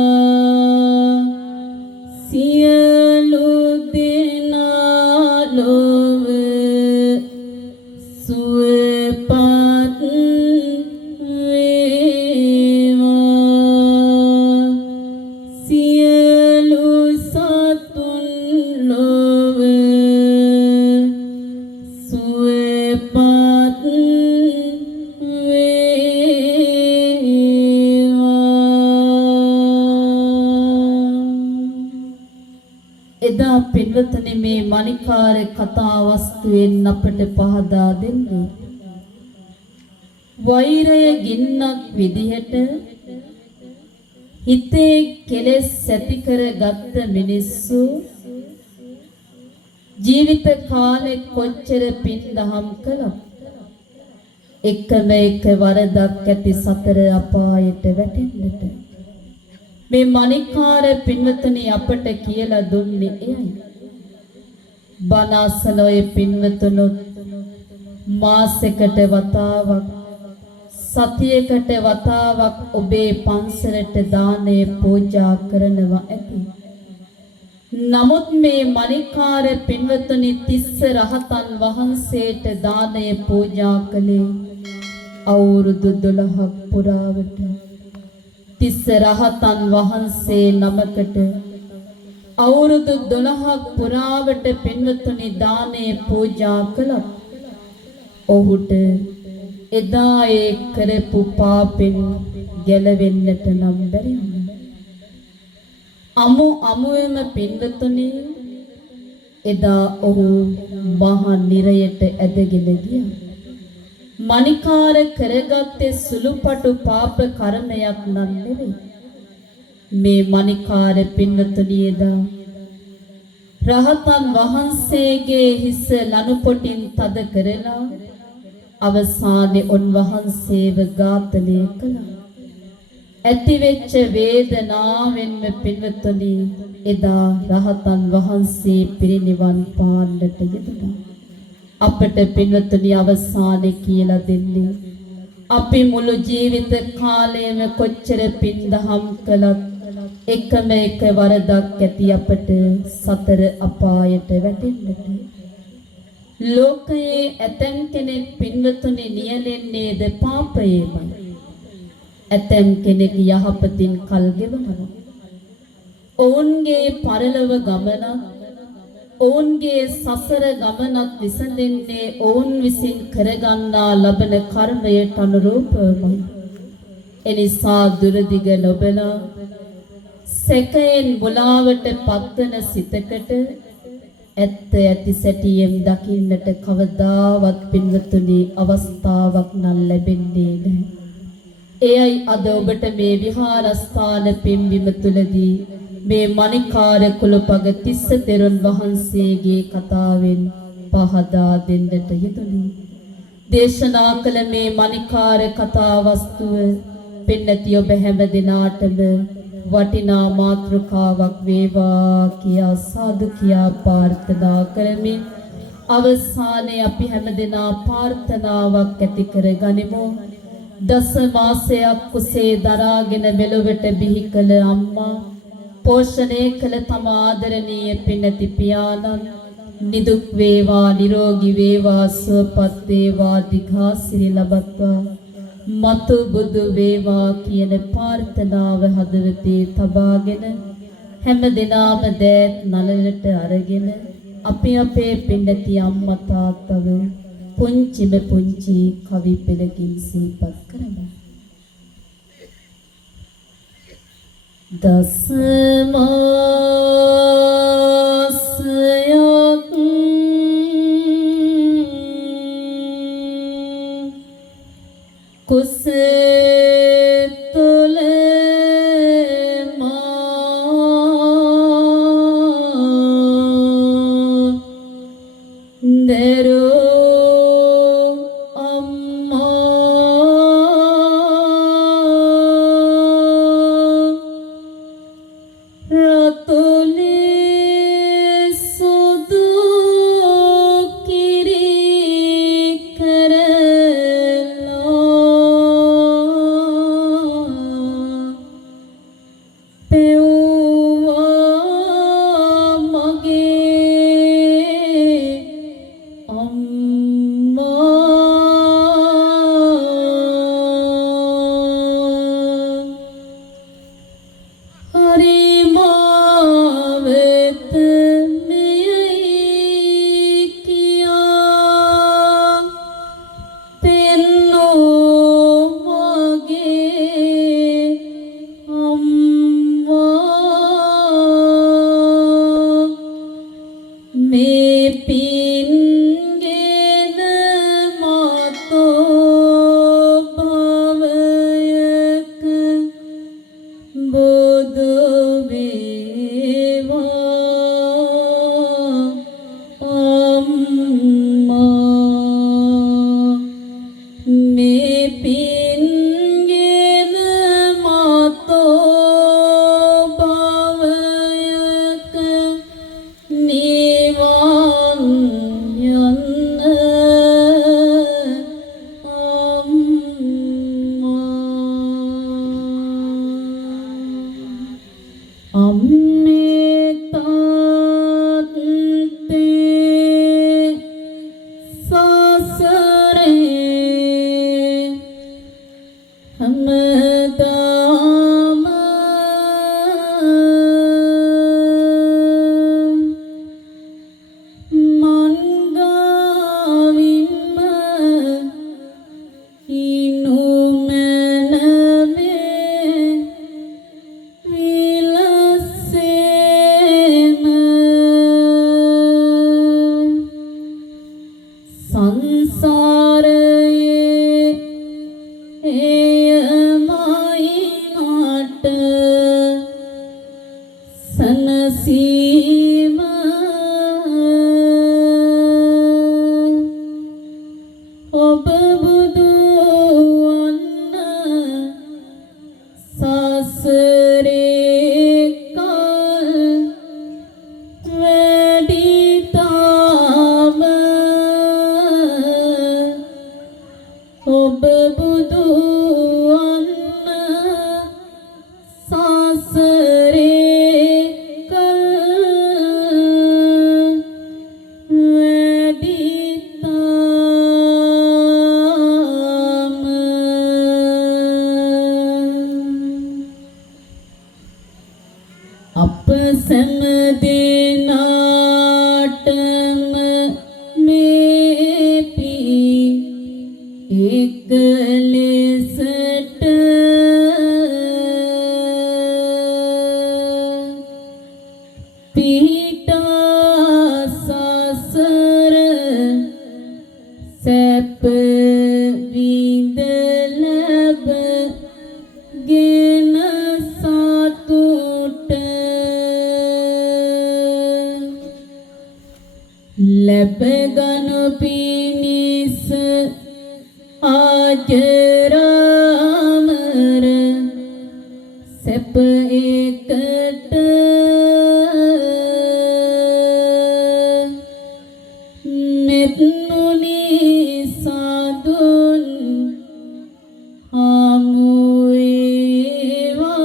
සියලු දෙනා ලොව සුවපත් වේවා සියලු සතුන් ලොව සුවපත් වේවා එදා පින්වතුනි මේ මණිකාර කතා වස්තුවෙන් අපට පහදා දෙන්නේ වෛරය ගින්නක් විදිහට හිතේ කෙලෙස් ඇති කරගත්ත මිනිස්සු ජීවිත කාලේ කොච්චර පින් දහම් කළත් එකම එක වරදක් ඇති සතර අපායට වැටෙන්නට මේ මණිකාර පින්වතුනි අපට කියලා දුන්නේ එයයි. බණ අසන ඔය පින්වතුනොත් මාසෙකට වතාවක් සතියකට වතාවක් ඔබේ පන්සලට දානය පූජා කරනවා ඇති. නමුත් මේ මණිකාර පින්වතුනි තිස්ස රහතන් වහන්සේට දානය පූජා කළේ අවුරුදු 12ක් පුරාවට. තිස්ස රහතන් වහන්සේ නමකට අවුරුදු 12ක් පුරාවට පින්වතුනි දානය පූජා කළා. ඔහුට එදා ඒ කරපු පාපෙන් ගැලවෙන්නට නම් බැරි වුණා. අමුවෙම පින්වතුනි එදා ඔහු මහා නිරයට ඇදගෙන ගියා. මණිකාර කරගත්තේ සුළුපටු පාප කර්මයක් නම් නෙවෙයි. මේ මණිකාර පින්වතුනි එදා රහතන් වහන්සේගේ හිස ලනුපොටින් තද කරලා අවසානයේ උන්වහන්සේව ඝාතනය කළා. ඇතිවෙච්ච වේදනාවෙන්ම පින්වතුනි එදා රහතන් වහන්සේ පිරිනිවන් පාන්නට යෙදුණා. අපට පින්වතුනි අවසානයේ කියලා දෙන්නේ අපි මුළු ජීවිත කාලයම කොච්චර පින් දහම් කළත් එකම එක වරදක් ඇති අපට සතර අපායට වැටෙන්නට. ලෝකයේ ඇතැම් කෙනෙක් පින්වතුනි නියැලෙන්නේද පාපයේමයි. ඇතැම් කෙනෙක් යහපතින් කල් ගෙවනවා. ඔවුන්ගේ පරලොව ගමන ඔවුන්ගේ සසර ගමනක් විසඳෙන්නේ ඔවුන් විසින් කරගන්නා ලබන කර්මයට අනුරූපවයි. එනිසා දුරදිග නොබලා සැකයෙන් මුලාවට පත්වන සිතකට ඇත්ත ඇති සැටියෙන් දකින්නට කවදාවත් පින්වතුනි අවස්ථාවක් නම් ලැබෙන්නේ නැහැ. එයයි අද ඔබට මේ විහාරස්ථාන පින්බිම තුලදී මේ මණිකාර කුලපග තිස්ස තෙරුන් වහන්සේගේ කතාවෙන් පහදා දෙන්නට යෙදුණි. දේශනා කළ මේ මණිකාර කතා වස්තුව පින්නති ඔබ හැම දිනාටම වටිනා මාතෘකාවක් වේවා කියා සාදු කියා ප්‍රාර්ථනා කරමින් අවසානයේ අපි හැම දිනා ප්‍රාර්ථනාවක් ඇති කර ගනිමු. දස මාසයක් කුසේ දරාගෙන මෙලොවට බිහි කළ අම්මා පෝෂණය කළ තම ආදරණීය පින්නති පියාණන් නිදුක් වේවා නිරෝගී වේවා සුවපත් වේවා දීඝාසිරි ලබත්වා මතු බුදු වේවා කියන ප්‍රාර්ථනාව හදවතේ තබාගෙන හැම දිනම දෑත් නලලට අරගෙන අපි අපේ පින්නති අම්මා තාත්තව පුංචිම පුංචි කවි පෙළකින් සිහිපත් කරමු. දස මාසයක් මේ පින්ගෙන මතෝ භවයක බුදු වේවා අම්මා මේ පින්ගෙන මතෝ භවයක නිවන් යන්න අම්මා අම්මේ තාත්තේ සසරේ හැමදාම මන්ගාවින්ම ඉනුමනමේ විලසේන සංසාරයේ එයමයි මට සනසීම ඔබ බුදු වන්න සසරේ කල් වැඩි තාම ඔබ බුදු වන්න සසරේ කල් වැඩි තාම අප සැම දෙනාටම මේ පින් එක ලෙසට පිහිටා සසර සැප විඳ ලැබගෙන සතුට ලැබගනු පිණිස ආජරාමර සැප එකට මෙත්නුනි සාදුන් හමුවේවා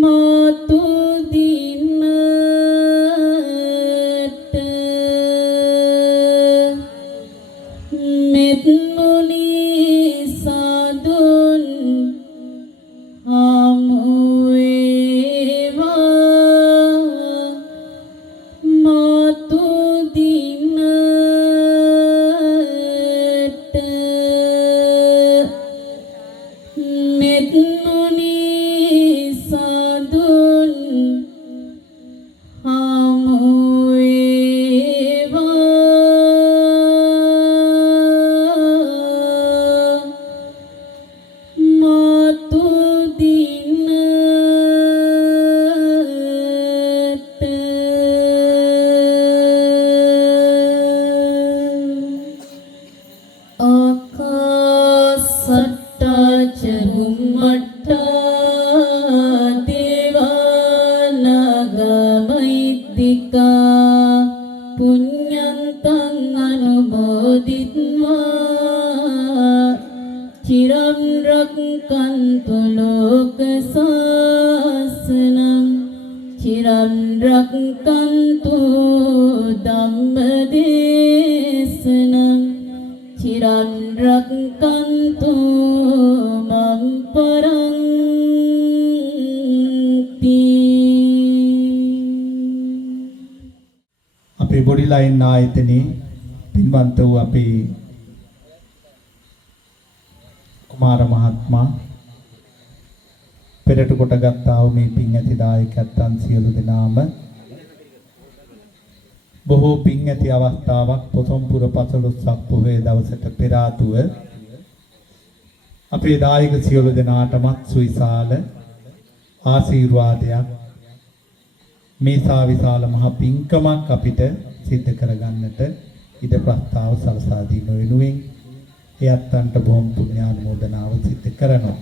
මතු දිනට මෙත්නුනි සාදුන් හමුවේවා මතු දිනට මෙත්නුනි සාදුන් හමුවේවා මතු දිනට ආකාසට්ටා ච බුම්මට්ටා දේවානාගා මහිත්‍තිකා පුඤ්ඤන්තං අනුමෝදිත්වා චිරං රක්ඛන්තු ලෝක සාසනං චිරං රක්ඛන්තු ධම්මදේශනං චිරං රක්ඛන්තු මම් පරන්ති අපේ බොඩි ලයින් ආයතනයේ පින්වන්ත වූ අපේ කුමාර මහත්මයා පෙරට කොටගත් ආ වූ මේ පින් ඇති දායකයන් සියලු දෙනාම බොහෝ පින් ඇති අවස්ථාවක් පොසොන්පුර පසළොස්වක පොහොය දවසට පෙර ආතුව අපේ දායක සියලු දෙනාටමත් සුවිශාල ආශිර්වාදයක් මේසා විශාල මහ පින්කමක් අපිට සිද්ධ කරගන්නට ඉද ප්‍රස්තාව සලසා දීම වෙනුවෙන් එයත්න්ට බොහොම පුණ්‍යානුමෝදනාව සිද්ධ කරනවා.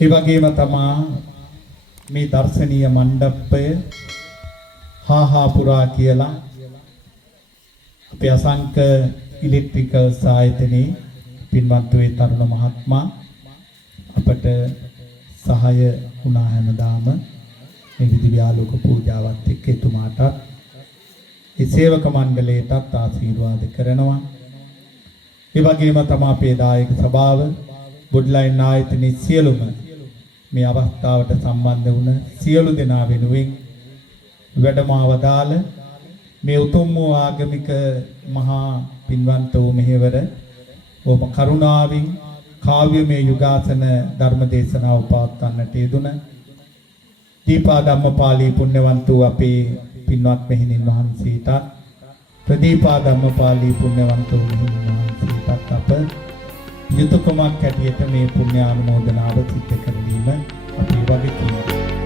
ඒ වගේම තමා මේ දර්ශනීය මණ්ඩපය හාහාපුරා කියලා අපේ අසංක ඉලෙක්ට්‍රිකල් ආයතනයේ පින්වත් වේ තරුණ මහත්මයා අපට සහාය වුණා හැමදාම මේ විදිවි ආලෝක පූජාවත් එක්ක එතුමාටත් ඒ සේවක මණ්ඩලයටත් ආශිර්වාද කරනවා. ඒ වගේම තමයි අපේ දායක සභාව බුඩ්ලයින් ආයතනයේ සියලුම මේ අවස්ථාවට සම්බන්ධ වුණ සියලු දෙනා වෙනුවෙන් වැඩමවදාල මේ උතුම් වූ ආගමික මහා පින්වන්ත වූ මෙහෙවර ඔබ කරුණාවෙන් කාව්‍යමය යුගාසන ධර්ම දේශනාව පවත්වන්නට යෙදුන දීපා ධම්මපාලී පුණ්‍යවන්ත වූ අපේ පින්වත් මෙහෙණින් වහන්සේට ප්‍රදීපා ධම්මපාලී පුණ්‍යවන්ත වූ මෙහෙණින් වහන්සේට අප යුතුයකමක් ඇටියට මේ පුණ්‍යානුමෝදනාව සිද්ධ කරගැනීම අපේ වගකීමයි.